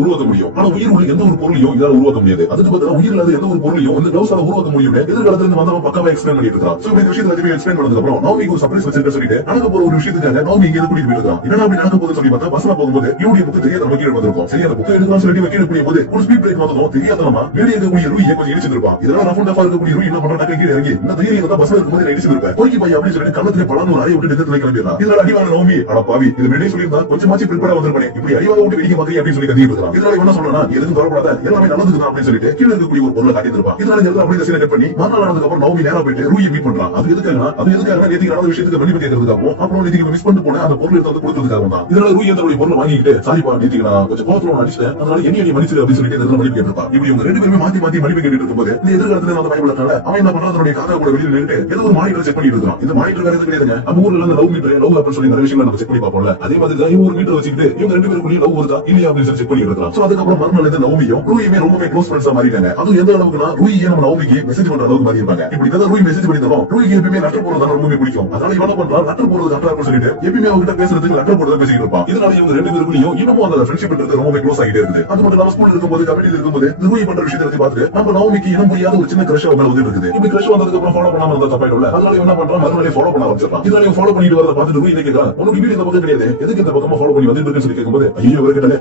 உருவாக்க முடியும். ஆனா உயிர் உள்ள எந்த ஒரு பொருளையும் இதால உருவாக்க முடியாது. அதுக்கு பதிலா உயிர் இல்லாத எந்த ஒரு பொருளையும் வந்து கிளவுஸால உருவாக்க முடியும். எதிர்காலத்துல இருந்து வந்தவன் பக்காவா எக்ஸ்பிளைன் பண்ணிட்டு இருக்கான். சோ இந்த விஷயத்தை எல்லாத்தையுமே எக்ஸ்பிளைன் பண்ணதுக்கு அப்புறம் நவமிக்கு ஒரு சர்ப்ரைஸ் வச்சிருக்க சொல்லிட்டு நடக்க போற ஒரு விஷயத்துக்காக நவமி இங்க கூட்டிட்டு போயிருக்கான். என்னடா அப்படி நடக்க போகுதுன்னு சொல்லி பார்த்தா பஸ்ல போகும்போது இவருடைய புக்கு தெரியாத நம்ம கீழே வந்திருக்கும். சரி அந்த புக்கை எடுக்கலாம் சொல்லிட்டு வைக்கிற கூடிய போது ஒரு ஸ்பீட் பிரேக் வந்ததும் தெரியாதனமா மேலே இருக்கக்கூடிய ரூயை கொஞ்சம் இடிச்சிருப்பான். இதெல்லாம் ரஃப் அண்ட் டஃபா இருக்கக்கூடிய ரூய் என்ன பண்றாங்க கீழே இறங்கி இந்த தைரியம் தான் பஸ்ல இருக்கும்போது நான் இடிச்சிருப்பேன். பொறுக்கி பையா அப்படின்னு சொல்லிட்டு கண்ணத்துல பழம் ஒரு அறையை விட்டு நிறுத்தி கிளம்பிடுறான். இதனால அடிவாங்க நவமி அட பாவி இது மேலே சொல்லியிருந்தா கொஞ்சமாச்சு பிரிப்பேரா வந்திருப்பேன். இப்படி அடிவாங்க விட்டு வெடிக்க மாதிரி அப்படின்னு சொல்லி கத்திட்டு இருக்கான். இதனால என்ன சொல்றா எதுவும் தொடரப்படாத எல்லாமே நல்லதுக்கு தான் அப்படின்னு சொல்லிட்டு கீழே இருக்கக்கூடிய ஒரு பொருளை காட்டிட்டு இருப்பான். இதனால இந்த அப்படியே சீனை கட் பண்ணி மறுநாள் ஆனதுக்கு அப்புறம் நவமி நேரா போயிட்டு ரூயை மீட் பண்றான். அது எதுக்காக நேத்திக்கு நடந்த விஷயத்துக்கு மன்னிப்பு கேட்கறதுக்காகவும் அப்புறம் நேத்திக்கு மிஸ் பண்ணிட்டு போன அந்த பொருள் எடுத்து வந்து கொடுத்ததுக்காகவும் தான். இதனால ரூய் அந்த பொருளை வாங்கிட்டு சாரிப்பா நேத்திக்கு நான் கொஞ்சம் கோவத்துல அடிச்சிட்டேன் அதனால என்ன மன்னிச்சு அப்படின்னு சொல்லிட்டு இந்த மன்னிப்பு கேட்டிருப்பான். இப்படி இவங்க ரெண்டு பேருமே மாத்தி மாத்தி மன்னிப்பு கேட்டு இருக்கும்போது இந்த எதிர்காலத்துல அந்த பயப்படனால அவன் என்ன பண்றான் தன்னுடைய காக்கா கூட வெளியில நின்று ஏதோ ஒரு மானிட்டர் செக் பண்ணிட்டு இருக்கான். இந்த மானிட்டர் வேற எதுவும் கிடையாதுங்க. நம்ம ஊர்ல இருந்து லவ் மீட்டர் லவ் அப்படின்னு சொல்லி நிறைய விஷயங்களை நம்ம செக் பண்ணி பார்ப்போம்ல. அதே மாதிரி தான் இவங்க ஒரு மீட்டர் வச்சுக்கிட்டு இவங்க ரெண்டு பேருக்குள்ளேயே லவ் வருதா இல்லையா அப்படின்னு சொல்லி செக் பண்ணி இருக்கான். சோ அதுக்கப்புறம் மறுநாள் இந்த நவமியும் ரூயுமே ரொம்பவே க்ளோஸ் ஃப்ரெண்ட்ஸா மாறிட்டாங்க. அதுவும் எந்த அளவுக்குனா ரூய் நம்ம நவமிக்கு மெசேஜ் பண்ற அளவுக்கு மாறி இருப்பாங்க. இப்படி தான் ரூய் மெசேஜ் பண்ணிருந்தோம். ரூய்க்கு எப்பவுமே லெட்டர் போடுறது ரொம்பவே பிடிக்கும். அதனால இவன் பண்றான் லெட்டர் போடுறது கரெக்டா இருக்கும் சொல்லிட்டு எப்பவுமே அவங்க கிட்ட பேசுறதுக்கு லெட்டர் போடுறத பேசிட்டு இருப்பான். இதனால இவங்க ரெண்டு பேருக்குள்ளேயும் இன்னமும் அந்த ஃப்ரெண்ட்ஷிப் பண்றது ரொம்பவே க்ளோஸ் ஆகிட்டே இருக்குது. அது மட்டும் நம்ம ஸ்கூல்ல இருக்கும்போது கமிட்டில இருக்கும்போது ரூய் பண்ற விஷயத்தை பார்த்து நம்ம நவமிக்கு இனம் புரியாத ஒரு சின்ன கிரஷ் அவங்க வந்து இருக்குது. இப்படி கிரஷ் வந்ததுக்கு அப்புறம் ஃபாலோ பண்ணாம இருந்தா தப்பாயிடும்ல. அதனால என்ன பண்றான் மறுநாளே ஃபாலோ பண்ண ஆரம்பிச்சிடறான். இதனால ஃபாலோ பண்ணிட்டு வரத பார்த்துட்டு ரூய் கேக்குறான் உனக்கு வீடு இந்த பக்கம் கிடையாது எதுக்கு இந்த பக்கமா ஃபாலோ பண்ணி வந்துட்டு இருக்குன்னு சொல்லி கேட்கும்போது ஐயோ இவரு கேட்டாலே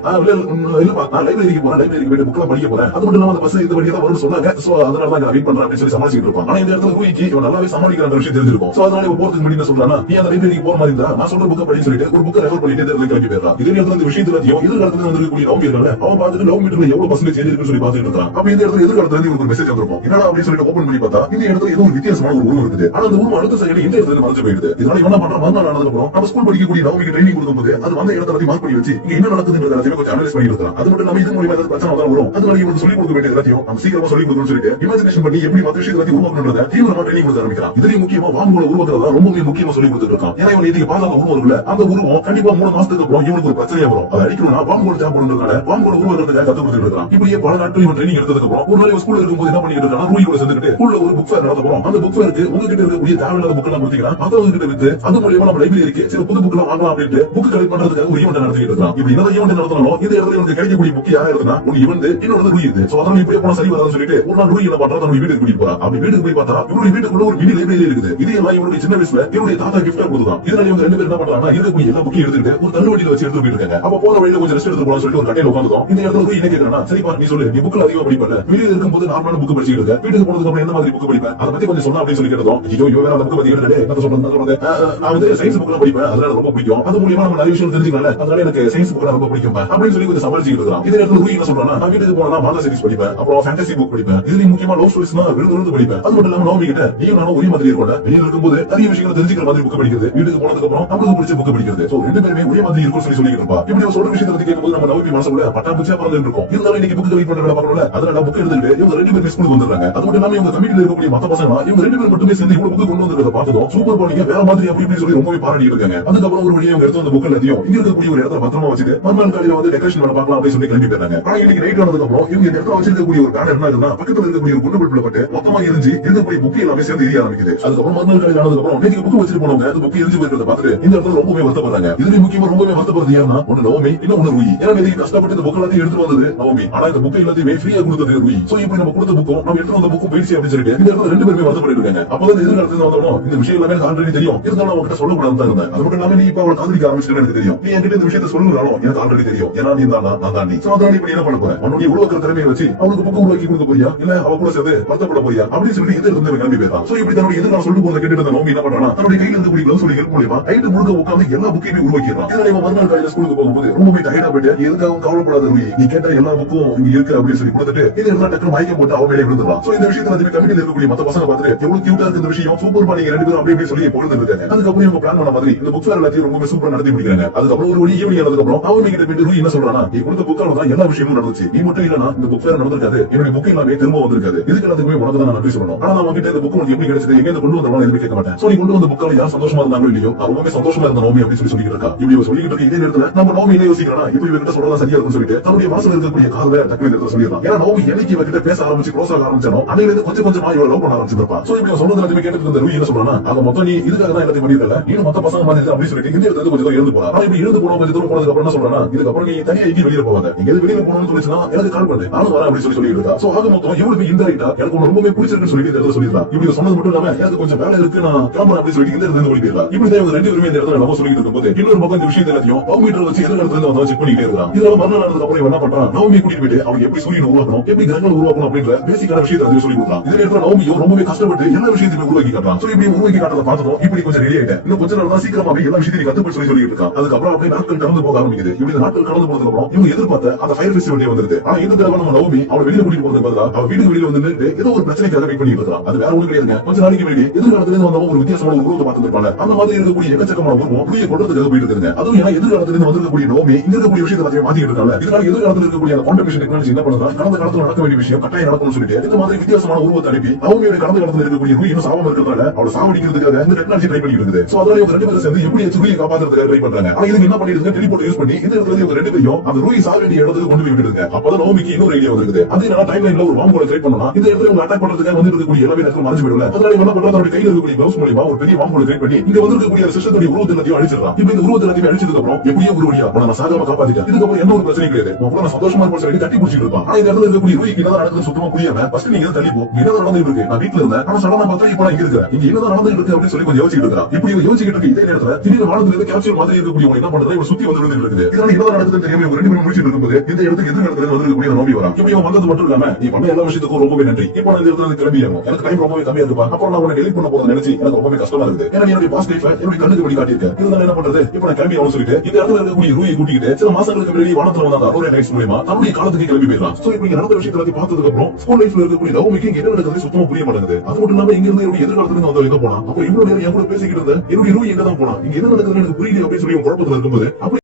இல்லப்பா நான் லைப்ரரிக்கு போறேன் லைப்ரரிக்கு போயிட்டு புக்லாம் படிக்க போறேன் அது மட்டும் இல்லாம அந்த பஸ் இந்த வழியா தான் வரும்னு சொன்னாங்க. சோ அதனால தான் நான் வெயிட் பண்றேன் அப்படின்னு சொல்லி சமாளிச்சிட்டு இருப்பான். ஆனா இந்த இடத்துல ரூய்க்கு இவன் நல்லாவே சமாளிக்கிற விஷயம் தெரிஞ்சிருக்கும். சோ அதனால இவன் போறதுக்கு முன்னாடி என்ன சொல்றானா நீ அந்த லைப்ரரிக்கு போற மாதிரி இருந்தா நான் சொல்ற புக்கை படிச்சு சொல்லிட்டு ஒரு புக்கை ரெஃபர் பண்ணிட்டு கிளம்பி போயிடறான். இதே நேரத்துல இந்த விஷயத்துல எதிர்காலத்துல வந்திருக்கக்கூடிய நவமி இருக்காங்க அவன் பார்த்துட்டு லவ் மீட்டர்ல எவ்வளவு பர்சன்டேஜ் சேஞ்ச் இருக்குன்னு சொல்லி பார்த்துட்டு இருக்கான். அப்ப இந்த இடத்துல எதிர்காலத்துல இருந்து ஒரு மெசேஜ் வந்திருக்கும். என்னடா அப்படின்னு சொல்லிட்டு ஓபன் பண்ணி பார்த்தா இந்த இடத்துல ஏதோ ஒரு வித்தியாசமான ஒரு உருவம் இருக்குது. ஆனா அந்த உருவம் அடுத்த சைடுல இந்த இடத்துல மறைஞ்சு போயிடுது. இதனால என்ன பண்றான் மறுநாள் ஆனதுக்கு அப்புறம் நம்ம ஸ்கூல் படிக்கக்கூடிய நவமிக்கு ட்ரைனிங் கொடுக்கும்போது அது வந்த இடத்தை பத்தி மார்க் பண்ணி வச்சு இங்க என்ன நடக்குதுங்கிறத எல்லாத்தையும் கொஞ்சம் அனலைஸ் பண்ணி இருக்கான். அது மட்டும் நம்ம இது மூலமா ஏதாவது பிரச்சனை தான் வரும். அதனால இவனுக்கு சொல்லி கொடுக்க வேண்டிய எல்லாத்தையும் நம்ம சீக்கிரமா சொல்லி கொடுக்கணும்னு சொல்லிட்டு இமேஜினேஷன் பண்ணி எப்படி மற்ற விஷயத்தை பத்தி உருவாக்கணும்ன்றத தீவிரமா ட்ரைனிங் கொடுக்க ஆரம்பிக்கிறான். இதுலயும் முக்கியமா வான்மூல உருவாக்குறதா ரொம்பவே முக்கியமா சொல்லி கொடுத்துட்டு இருக்கான். ஏன்னா இவன் இதுக்கு பார்த்த உருவம் இருக்குல்ல அந்த உருவம் கண்டிப்பா 3 மாசத்துக்கு அப்புறம் இவனுக்கு ஒரு பிரச்சனையா வரும். அதை அடிக்கணும்னா வான்மூல ஜாப் பண்ணுறதுனால வான்மூல உருவாக்குறதுக்காக கத்து கொடுத்துட்டு இருக்கான். இப்படியே பல நாட்கள் இவன் ட்ரைனிங் எடுத்ததுக்கு அப்புறம் ஒரு நாள் இவன் ஸ்கூல்ல இருக்கும்போது என்ன பண்ணிட்டு இருக்கான் ரூய் கூட சேர்ந்துட்டு ஸ்கூல்ல ஒரு புக் ஃபேர் நடத்த போறோம். அந்த புக் ஃபேருக்கு உங்ககிட்ட இருக்கக்கூடிய தேவையில்லாத புக் எல்லாம் கொடுத்தீங்கன்னா அதை உங்ககிட்ட வித்து அது மூலமா நம்ம லைப்ரரிக்கு சில புது புக் எல்லாம் வாங்கலாம் அப்படின்ட்டு புக் கலெக்ட் பண்றதுக்காக ஒரு ஈவென்ட் நடத்திட்டு இருக்கான். இப்படி என்ன ஈவென்ட் நடத்தினாலும் இந்த இடத்துல இவனுக்கு கிடைக்கக்கூடிய புக் யாரா இருக்குன்னா ஒரு ஈவென்ட் இன்னொரு ரூய் இது. சோ அதனால இப்படியே போனா சரி வராதுன்னு சொல்லிட்டு ஒரு நாள் ரூய் என்ன பண்றா நம்ம வீட்டுக்கு கூட்டிட்டு போறா. அப்படி வீட்டுக்கு போய் பார்த்தா இவருடைய வீட்டுக்குள்ள ஒரு மினி லைப்ரரி இருக்குது. இது எல்லாம் இவருடைய சின்ன வயசுல இவருடைய தாத்தா கிஃப்டா கொடுத்தான். இதனால இவங்க ரெண்டு பேரும் என்ன பண்றாங்கன்னா இருக்கக்கூடிய எல்லா புக்கையும் எடுத்துட்டு ஒரு தள்ளுவண்டியில வச்சு எடுத்து போயிட்டு இருக்காங்க. அப்ப போற வழியில கொஞ்சம் ரெஸ்ட் எடுத்து போலாம் சொல்லிட்டு ஒரு கட்டையில உட்காந்துடும். இந்த இடத்துல ரூய் என்ன கேக்குறானா சரிப்பா நீ சொல்லு நீ புக்ல அதிகமா படிப்பல வெளியில இருக்கும்போது நார்மலான புக் படிச்சிட்டு இருக்க வீட்டுக்கு போனதுக்கு அப்புறம் எந்த மாதிரி புக் படிப்பேன் அதை பத்தி கொஞ்சம் சொன்னா அப்படின்னு சொல்லி கேட்டதும் ஐயோ இவ வேற அந்த புக் பத்தி என்ன சொல்றது நான் வந்து சயின்ஸ் புக்ல படிப்பேன் அதனால ரொம்ப பிடிக்கும் அது மூலமா நம்ம நிறைய விஷயம் தெரிஞ்சுக்கல அதனால எனக்கு சயின்ஸ் புக் ரொம்ப பிடிக்கும் அப்படின்னு சொல்லி கொஞ்சம் சமாளிச்சுட்டு இருக்கான். இதே நேரத்துல ரூய் என்ன சொல்றானா நான் வீட்டுக்கு போனா மாங்கா சீரிஸ் படிப்பேன் அப்புறம் ஃபேண்டசி புக் படிப்பேன் இதுலயும் முக்கியமா லவ் ஸ்டோரிஸ்னா விழுந்து படிப்பேன். அது மட்டும் இல்லாம நவமி கிட்ட நீயும் நானும் ஒரே மாதிரி இருக்கோம் வெளியில இருக்கும்போது நிறைய விஷயங்களை தெரிஞ்சுக்கிற மாதிரி புக் படிக்கிறது வீட்டுக்கு போனதுக்கு அப்புறம் நம்மளுக்கு பிடிச்ச புக் படிக்கிறது. சோ ரெண்டு பேருமே ஒரே மாதிரி இருக்கும் சொல்லி சொல்லிட்டு இருப்பா. இப்படி ஒரு சொல்ற விஷயத்தை பத்தி கேட்கும்போது நம்ம நவமி மனசுல பட்டாம்பூச்சியா பறந்துட்டு இருக்கும். இருந்தாலும் இன்னைக்கு புக் கலெக்ட் பண்ற பார்க்கணும்ல அதனால புக் எடுத்துட்டு இவங்க ரெண்டு பேரும் ஸ்கூலுக்கு வந்துடுறாங்க. அது மட்டும் இல்லாம இவங்க கமிட்டில இருக்கக்கூடிய மத்த பசங்க இவங்க ரெண்டு பேரும் மட்டுமே சேர்ந்து இவ்வளவு புக் கொண்டு வந்திருக்கிறத பார்த்ததும் சூப்பர் பாலிங்க வேற மாதிரி அப்படி இப்படி சொல்லி ரொம்பவே பாராட்டி இருக்காங்க. அதுக்கப்புறம் ஒரு வழியை இவங்க எடுத்து வந்த புக் எல்லாத்தையும் இங்க இருக்கக்கூடிய ஒரு இடத்துல பத்திரமா வச்சுட்டு மறுநாள் காலையில வந்து டெக்கரேஷன் பண்ண பார்க்கலாம் அப்படின்னு சொல்லி கிளம்பி போறாங்க. ஆனா இன்னைக்கு நைட் ஆனதுக்கு அப்புறம் இவங்க இந்த இடத்துல வச்சிருக்கக்கூடிய ஒரு பேனர் என்ன இருக்குன்னா பக்கத்துல இருக்கக்கூடிய ஒரு குண்டு பல்புல பட்டு மொத்தமா எரிஞ்சு இருக்கக்கூடிய புக் எல்லாமே சேர்ந்து எரிய ஆரம்பிக்குது. அதுக்கப்புறம் மறுநாள் காலையில ஆனதுக்கு அப்புறம் நேற்று புக் வச்சுட்டு போனவங்க அந்த புக் எரிஞ்சு போயிருக்கிறத பார்த்துட்டு இந்த இடத்துல ரொம்பவே வருத்தப்படுறாங்க. இதுல முக்கியமா ரொம்பவே வருத்தப்படுறது யாருன்னா ஒன்னு நவமி இன்னொன்னு ரூய். ஏன்னா நேற்று கஷ்டப்பட்டு இந்த புக் எல்லாத்தையும் எடுத்து வந்தது நவமி ஆனா இந்த புக் எல்லாத்தையுமே ஃப்ரீயா கொடுத்தது ரூய். சோ இப்படி நம்ம கொடுத்த புக்கும் நம்ம எடுத்து வந்த புக்கும் போயிடுச்சு அப்படின்னு சொல்லிட்டு இந்த இடத்துல ரெண்டு பேருமே வருத்தப்பட்டு இருக்காங்க. அப்பதான் எதிர்காலத்துல வந்தோம் இந்த விஷயம் எல்லாமே ஆல்ரெடி தெரியும் இருந்தாலும் அவங்ககிட்ட சொல்லக்கூடாது தான் இருந்தேன். அது மட்டும் இல்லாம நீ இப்ப அவளை காதலிக்க ஆரம்பிச்சுட்டு எனக்கு தெரியும் நீ என்கிட்ட இந்த விஷயத்தை சொல்லுறாலும் எனக்கு ஆல்ரெடி தெரியும் ஏன்னா நீ தான் நான் தான் நீ. சோ அதனால இப்ப என்ன பண்ண போறேன் உன்னுடைய உருவாக்குற திறமையை வச்சு அவளுக்கு புக் உருவாக்கி கொடுக்க போறியா இல்ல அவ கூட சேர்ந்து வருத்தப்பட போறியா அப்படின்னு சொல்லி இந்த இடத்துல கிளம்பி போயிட்டான். சோ இப்படி தன்னுடைய எதிர்கால சொல்லி போறத கேட்டு நோம்பி என்ன பண்றானா தன்னுடைய கையில இருக்கக்கூடிய கிளவுஸ் சொல்லி ஹெல்ப் மூலமா நைட்டு முழுக்க உட்காந்து எல்லா புக்கையுமே உருவாக்கிடுறான். இதனால இவன் மறுநாள் காலையில ஸ்கூலுக்கு போகும்போது ரொம்பவே டயர்டா போயிட்டு எதுக்காகவும் கவலைப்படாத நீ கேட்ட எல்லா புக்கும் இங்க இருக்கு அப்படின்னு சொல்லி கொடுத்துட்டு இது எல்லாம் டக்குனு மயக்கம் போட்டு அவன் மேலே விழுந்துறான். சோ இந்த விஷயத்துல அதுவே கமிட்டில இருக்கக்கூடிய மத்த பசங்க பார்த்துட்டு எவ்வளவு கியூட்டா இருக்கு இந்த விஷயம் சூப்பர் பண்ணி ரெண்டு பேரும் அப்படி சொல்லி பொழுது இருக்காங்க. அதுக்கப்புறம் இவங்க பிளான் பண்ண மாதிரி இந்த புக் ஃபேர் எல்லாத்தையும் ரொம்ப சூப்பரா நடத்தி முடிக்கிறாங்க. அதுக்கப்புறம் ஒரு வழி ஈவினிங் ஆனதுக்கு அப்புறம் அவங்க கிட்ட போயிட்டு ரூய் என்ன சொல்றானா நீ கொடுத்த புக்கால தான் எல்லா விஷயமும் நடந்துச்சு நீ மட்டும் இல்லனா இந்த புக் ஃபேர் நடந்திருக்காது என்னுடைய புக் எல்லாமே திரும்ப வந்திருக்காது இதுக்கு எல்லாத்துக்குமே உனக்கு தான் நன்றி சொல்லணும். ஆனா நான் உங்ககிட்ட இந்த புக் உனக்கு எப்படி கிடைச்சது எங்க கொண்டு வந்தோம் எதுவுமே கேட்க மாட்டேன். சோ நீ கொண்டு வந்த புக்கால யார் சந்தோஷமா இருந்தாங்களோ இல்லையோ ரொம்பவே சந்தோஷமா இருந்த நோமி அப்படின்னு சொல்லிட்டு இருக்கா. இப்படி சொல்லிட்டு இருக்க இதே நேரத்துல நம்ம நோமி என்ன யோசிக்கிறா இப்படி இவர்கிட்ட சொல்றதா சரியா இருக்குன்னு சொல்லிட்டு தன்னுடைய மனசுல இருக்கக்கூடிய காதல டக்குனு எடுத்து சொல்லிடலாம். ஏன்னா நோமி என்னைக்கு இவர்கிட்ட பேச ஆரம்பிச்சு க்ளோஸ் ஆக ஆரம்பிச்சானோ அன்னையில இருந்து கொஞ்சம் கொஞ்சமா இவளை லவ் பண்ண ஆரம்பிச்சிருப்பா. சோ இப்படி சொன்னது எல்லாத்தையுமே கேட்டு இருந்த ரூய் என்ன சொல்றானா அங்க மொத்தம் நீ இதுக்காக தான் எல்லாத்தையும் பண்ணிருக்கல நீ மொத்த பசங்க மாதிரி அப்படின்னு சொல்லிட்டு இந்த இடத்துல கொஞ்சம் எழுந்து போறா. ஆனா இப்படி எழுந்து போனவங்க கொஞ்சம் தூரம் போனதுக்கு அப்புறம் என்ன சொல்றானா, இதுக்கப்புறம் நீ தனியா எங்கேயும் வெளியில போவாத, எங்கேயாவது வெளியில போகணும்னு சொல்லிச்சுன்னா எனக்கு கால் பண்ணு, நானும் வரேன் அப்படின்னு சொல்லிட்டு இருக்கா. சோ ஆக மொத்தம் இவளுக்கு இன்டைரக்டா எனக்கு ஒண்ணு ரொம்பவே பிடிச்சிருக்குன்னு சொல்லிட்டு இந்த இடத்துல சொல்லிருக்கா. இப்படி சொன்னது மட்டும் இல்லாம எனக்கு கொஞ்சம் வேலை இருக்கு, நான் கிளம்புறேன் அப்படின்னு சொல்லிட்டு இந்த இடத்துல ஓடி போயிடலாம். இப்படிதான் இவங்க ரெண்டு பேருமே இந்த இடத்துல நம்ம சொல்லிட்டு இருக்கும்போது இன்னொரு பக்கம் இந்த விஷயத்தை எல்லாத்தையும் மீட்டர் வச்சு எதிர்காலத்துல இருந்து வந்து செக் பண்ணிட்டே இருக்கான். இதனால மறுநாள் நடந்ததுக்கு அப்புறம் என்ன பண்றான், நவமி கூட்டிட்டு போயிட்டு அவங்க எப்படி சூரியன் உருவாக்கணும், எப்படி கிரகங்கள் உருவாக்கணும் அப்படின்ற பேசிக்கான விஷயத்தை அதுவே சொல்லி கொடுக்கலாம். இதே நேரத்துல நவமியும் ரொம்பவே கஷ்டப்பட்டு எல்லா விஷயத்தையுமே உருவாக்கி காட்டுறான். சோ இப்படி உருவாக்கி காட்டுறத பார்த்ததும் இப்படி கொஞ்சம் ரெடி ஆயிட்டேன், இன்னும் கொஞ்ச நாள் தான் சீக்கிரமாவே எல்லா விஷயத்தையும் கத்துப்பட்டு சொல்லிட்டு இருக்கான். அதுக்கப்புறம் அப்படியே நாட்கள் கடந்து போக ஆரம்பிக்குது. இப்படி இந்த நாட்கள் கடந்து போனதுக்கு அப்புறம் இவங்க எதிர்பார்த்த அந்த ஃபயர் ஃபெஸ்டிவல் வந்துருது. ஆனா இந்த தடவை நம்ம நவமி அவளை வெளியில கூட்டிட்டு போறது பதிலா அவ வீட்டுக்கு வெளியில வந்து ஏதோ ஒரு பிரச்சனைக்காக வெயிட் பண்ணிட்டு இருக்கான். அது வேற ஒண்ணு கிடையாதுங்க, கொஞ்ச நாளைக்கு முன்னாடி எதிர்காலத்துல இருந்து வந்தவங்க ஒரு வித்தியாசமான உருவத்தை பார்த்துருப்பாங்க. அந்த மாதிரி இருக்கக்கூடிய எக்கச்சக்கமான உருவம் புரிய கொண்டதுக்காக போயிட்டு இருக்குங்க. அதுவும் ஏன்னா எதிர்காலத்துல இருந்து வந்திருக்கக்கூடிய நவமி இங்க இருக்கக்கூடிய விஷயத்தை எல்லாத்தையும் மாத்திட்டு இருக்காங்க. இதனால எதிர்காலத்துல இருக்கக்கூடிய அந்த குவாண்டம் டெக்னாலஜி என்ன பண்ணுறா, கடந்த காலத்துல நடக்க வேண்டிய விஷயம் கட்டாயம் நடக்கும்னு சொல்லிட்டு இந்த மாதிரி வித்தியாசமான உருவத்தை அனுப்பி நவமியோட கடந்த காலத்துல இருக்கக்கூடிய ரூய் இன்னும் சாவம் இருக்கிறதால அவளை சாவடிக்கிறதுக்காக இந்த டெக்னாலஜி ட்ரை பண்ணிட்டு இருக்குது. சோ அதனால இவங்க ரெண்டு பேரும் சேர்ந்து எப்படி ரூயை காப்பாத்துறதுக்காக ட்ரை பண்றாங்க. ஆனா இதுக்கு என்ன பண்ணிருக்காங்க, டெலிபோர்ட் யூஸ் பண்ணி இந்த இடத்துல இவங்க ரெண்டு பேரும் அந்த ரூய் சாக வேண்டிய இடத்துக்கு கொண்டு போய் விட்டுருங்க. அப்பதான் நவமிக்கு இன்னொரு ஐடியா வருது. அது நான் டைம் லைன்ல ஒரு பாம்பு போல ட்ரை பண்ணா இந்த இடத்துல இவங்க அட்டாக் பண்றதுக்காக வந்து இருக்கக்கூடிய எல்லாமே நேரத்துல மறைஞ்சு போயிடுல. அதனால என்ன பண்றாங்க, அவருடைய கையில இருக்கக்கூடிய கிளவுஸ் மூலமா ஒரு பெரிய பாம்பு போல ட்ரை பண்ணி இங்க வந்து இருக்கக்கூடிய சிஸ்டத்துடைய உருவத்தை எல்லாத்தையும் அழிச்சிடறான். இப்ப இந்த உருவத்தை எல்லாத்தையும் அழிச்சதுக்கு அப்புறம் எப்படியோ ஒரு வழியா நான் சாகாம காப்பாத்திட்டேன், இதுக்கப்புறம் எந்த ஒரு பிரச்சனையும் கிடையாது, நான் சந்தோஷமா இருப்போம் சொல்லி கட்டி பிடிச்சிட்டு இருப்பான். ஆனா இந்த இடத்துல இருக்கக்கூடிய ரூய்க்கு என்னதான் நடக்குது சுத்தமா புரியாம ஃபர்ஸ்ட் நீங்க தள்ளி போ, என்னதான் நடந்துட்டு இருக்கு, நான் வீட்டுல இருந்தேன் ஆனா சடனா பார்த்தா இப்ப நான் இங்க இருக்கேன், இங்க என்னதான் நடந்துட்டு இருக்கு அப்படின்னு சொல்லி கொஞ்சம் யோசிச்சுட்டு இருக்கான். இப்படி யோசிச்சுட்டு இருக்கு இதே நேரத்துல திடீர்னு வானத்துல இருந்து கேப்சூல் மாதிரி இருக்கக்கூடிய என்ன பண்றது, இவங்க சுத்தி வந்து விழுந்து இருக்குது. இதனால என்னதான் நடக்குதுன்னு தெரியாம இவங்க ரெண்டு பேரும் முடிச்சிட்டு இருக்கும்போது இந்த இடத்துக்கு எதிர்காலத்துல வந்து இருக்கக்கூடிய நோம்பி வரா. இப்ப இவன் வந்தது மட்டும் இல்லாம நீ பண்ண எல்லா விஷயத்துக்கும் ரொம்பவே நன்றி, இப்போ நான் இந்த இடத்துல கிளம்பி ஆகும், எனக்கு டைம் ரொம்பவே கம்மியா இருக்குப்பா, அப்புறம் நான் உன்னை டெலிட் பண்ண போறது நினைச்சு எனக்கு ரொம்பவே கஷ்டமா இருக்குது, ஏன்னா என்னுடைய பாஸ்ட் லைஃப்ல என்னுடைய கண்ணுக்கு படி காட்டியிருக்கேன். இதனால என்ன பண்றது, இப்ப நான் கிளம்பி ஆகும் சொல்லிட்டு இந்த இடத்துல இருக்கக்கூடிய ரூயை கூட்டிட்டு சில மாசங்களுக்கு முன்னாடி வானத்துல வந்த அரோரா நைட்ஸ் மூலமா தன்னுடைய காலத்துக்கு கிளம்பி போயிடலாம். சோ இப்ப நடந்த விஷயத்தை பார்த்ததுக்கு அப்புறம் ஸ்கூல் லைஃப்ல இருக்கக்கூடிய நவமிக்கு என்ன நடக்குது சுத்தமா புரிய மாட்டேங்குது. அது மட்டும் இல்லாம இங்க இருந்து என்னுடைய எதிர்காலத்துல இருந்து வந்து எங்க போனா, அப்ப இவ்வளவு நேரம் என் கூட பேசிக்கிட்டு இருந்த என்னுடைய ரூய் எங்க தான் போனா, இங்க என்ன நடக்குதுன்னு எனக்கு புரியல அப்படின்னு சொல்லி குழப்பத்துல இருக்கும்போது அப்படி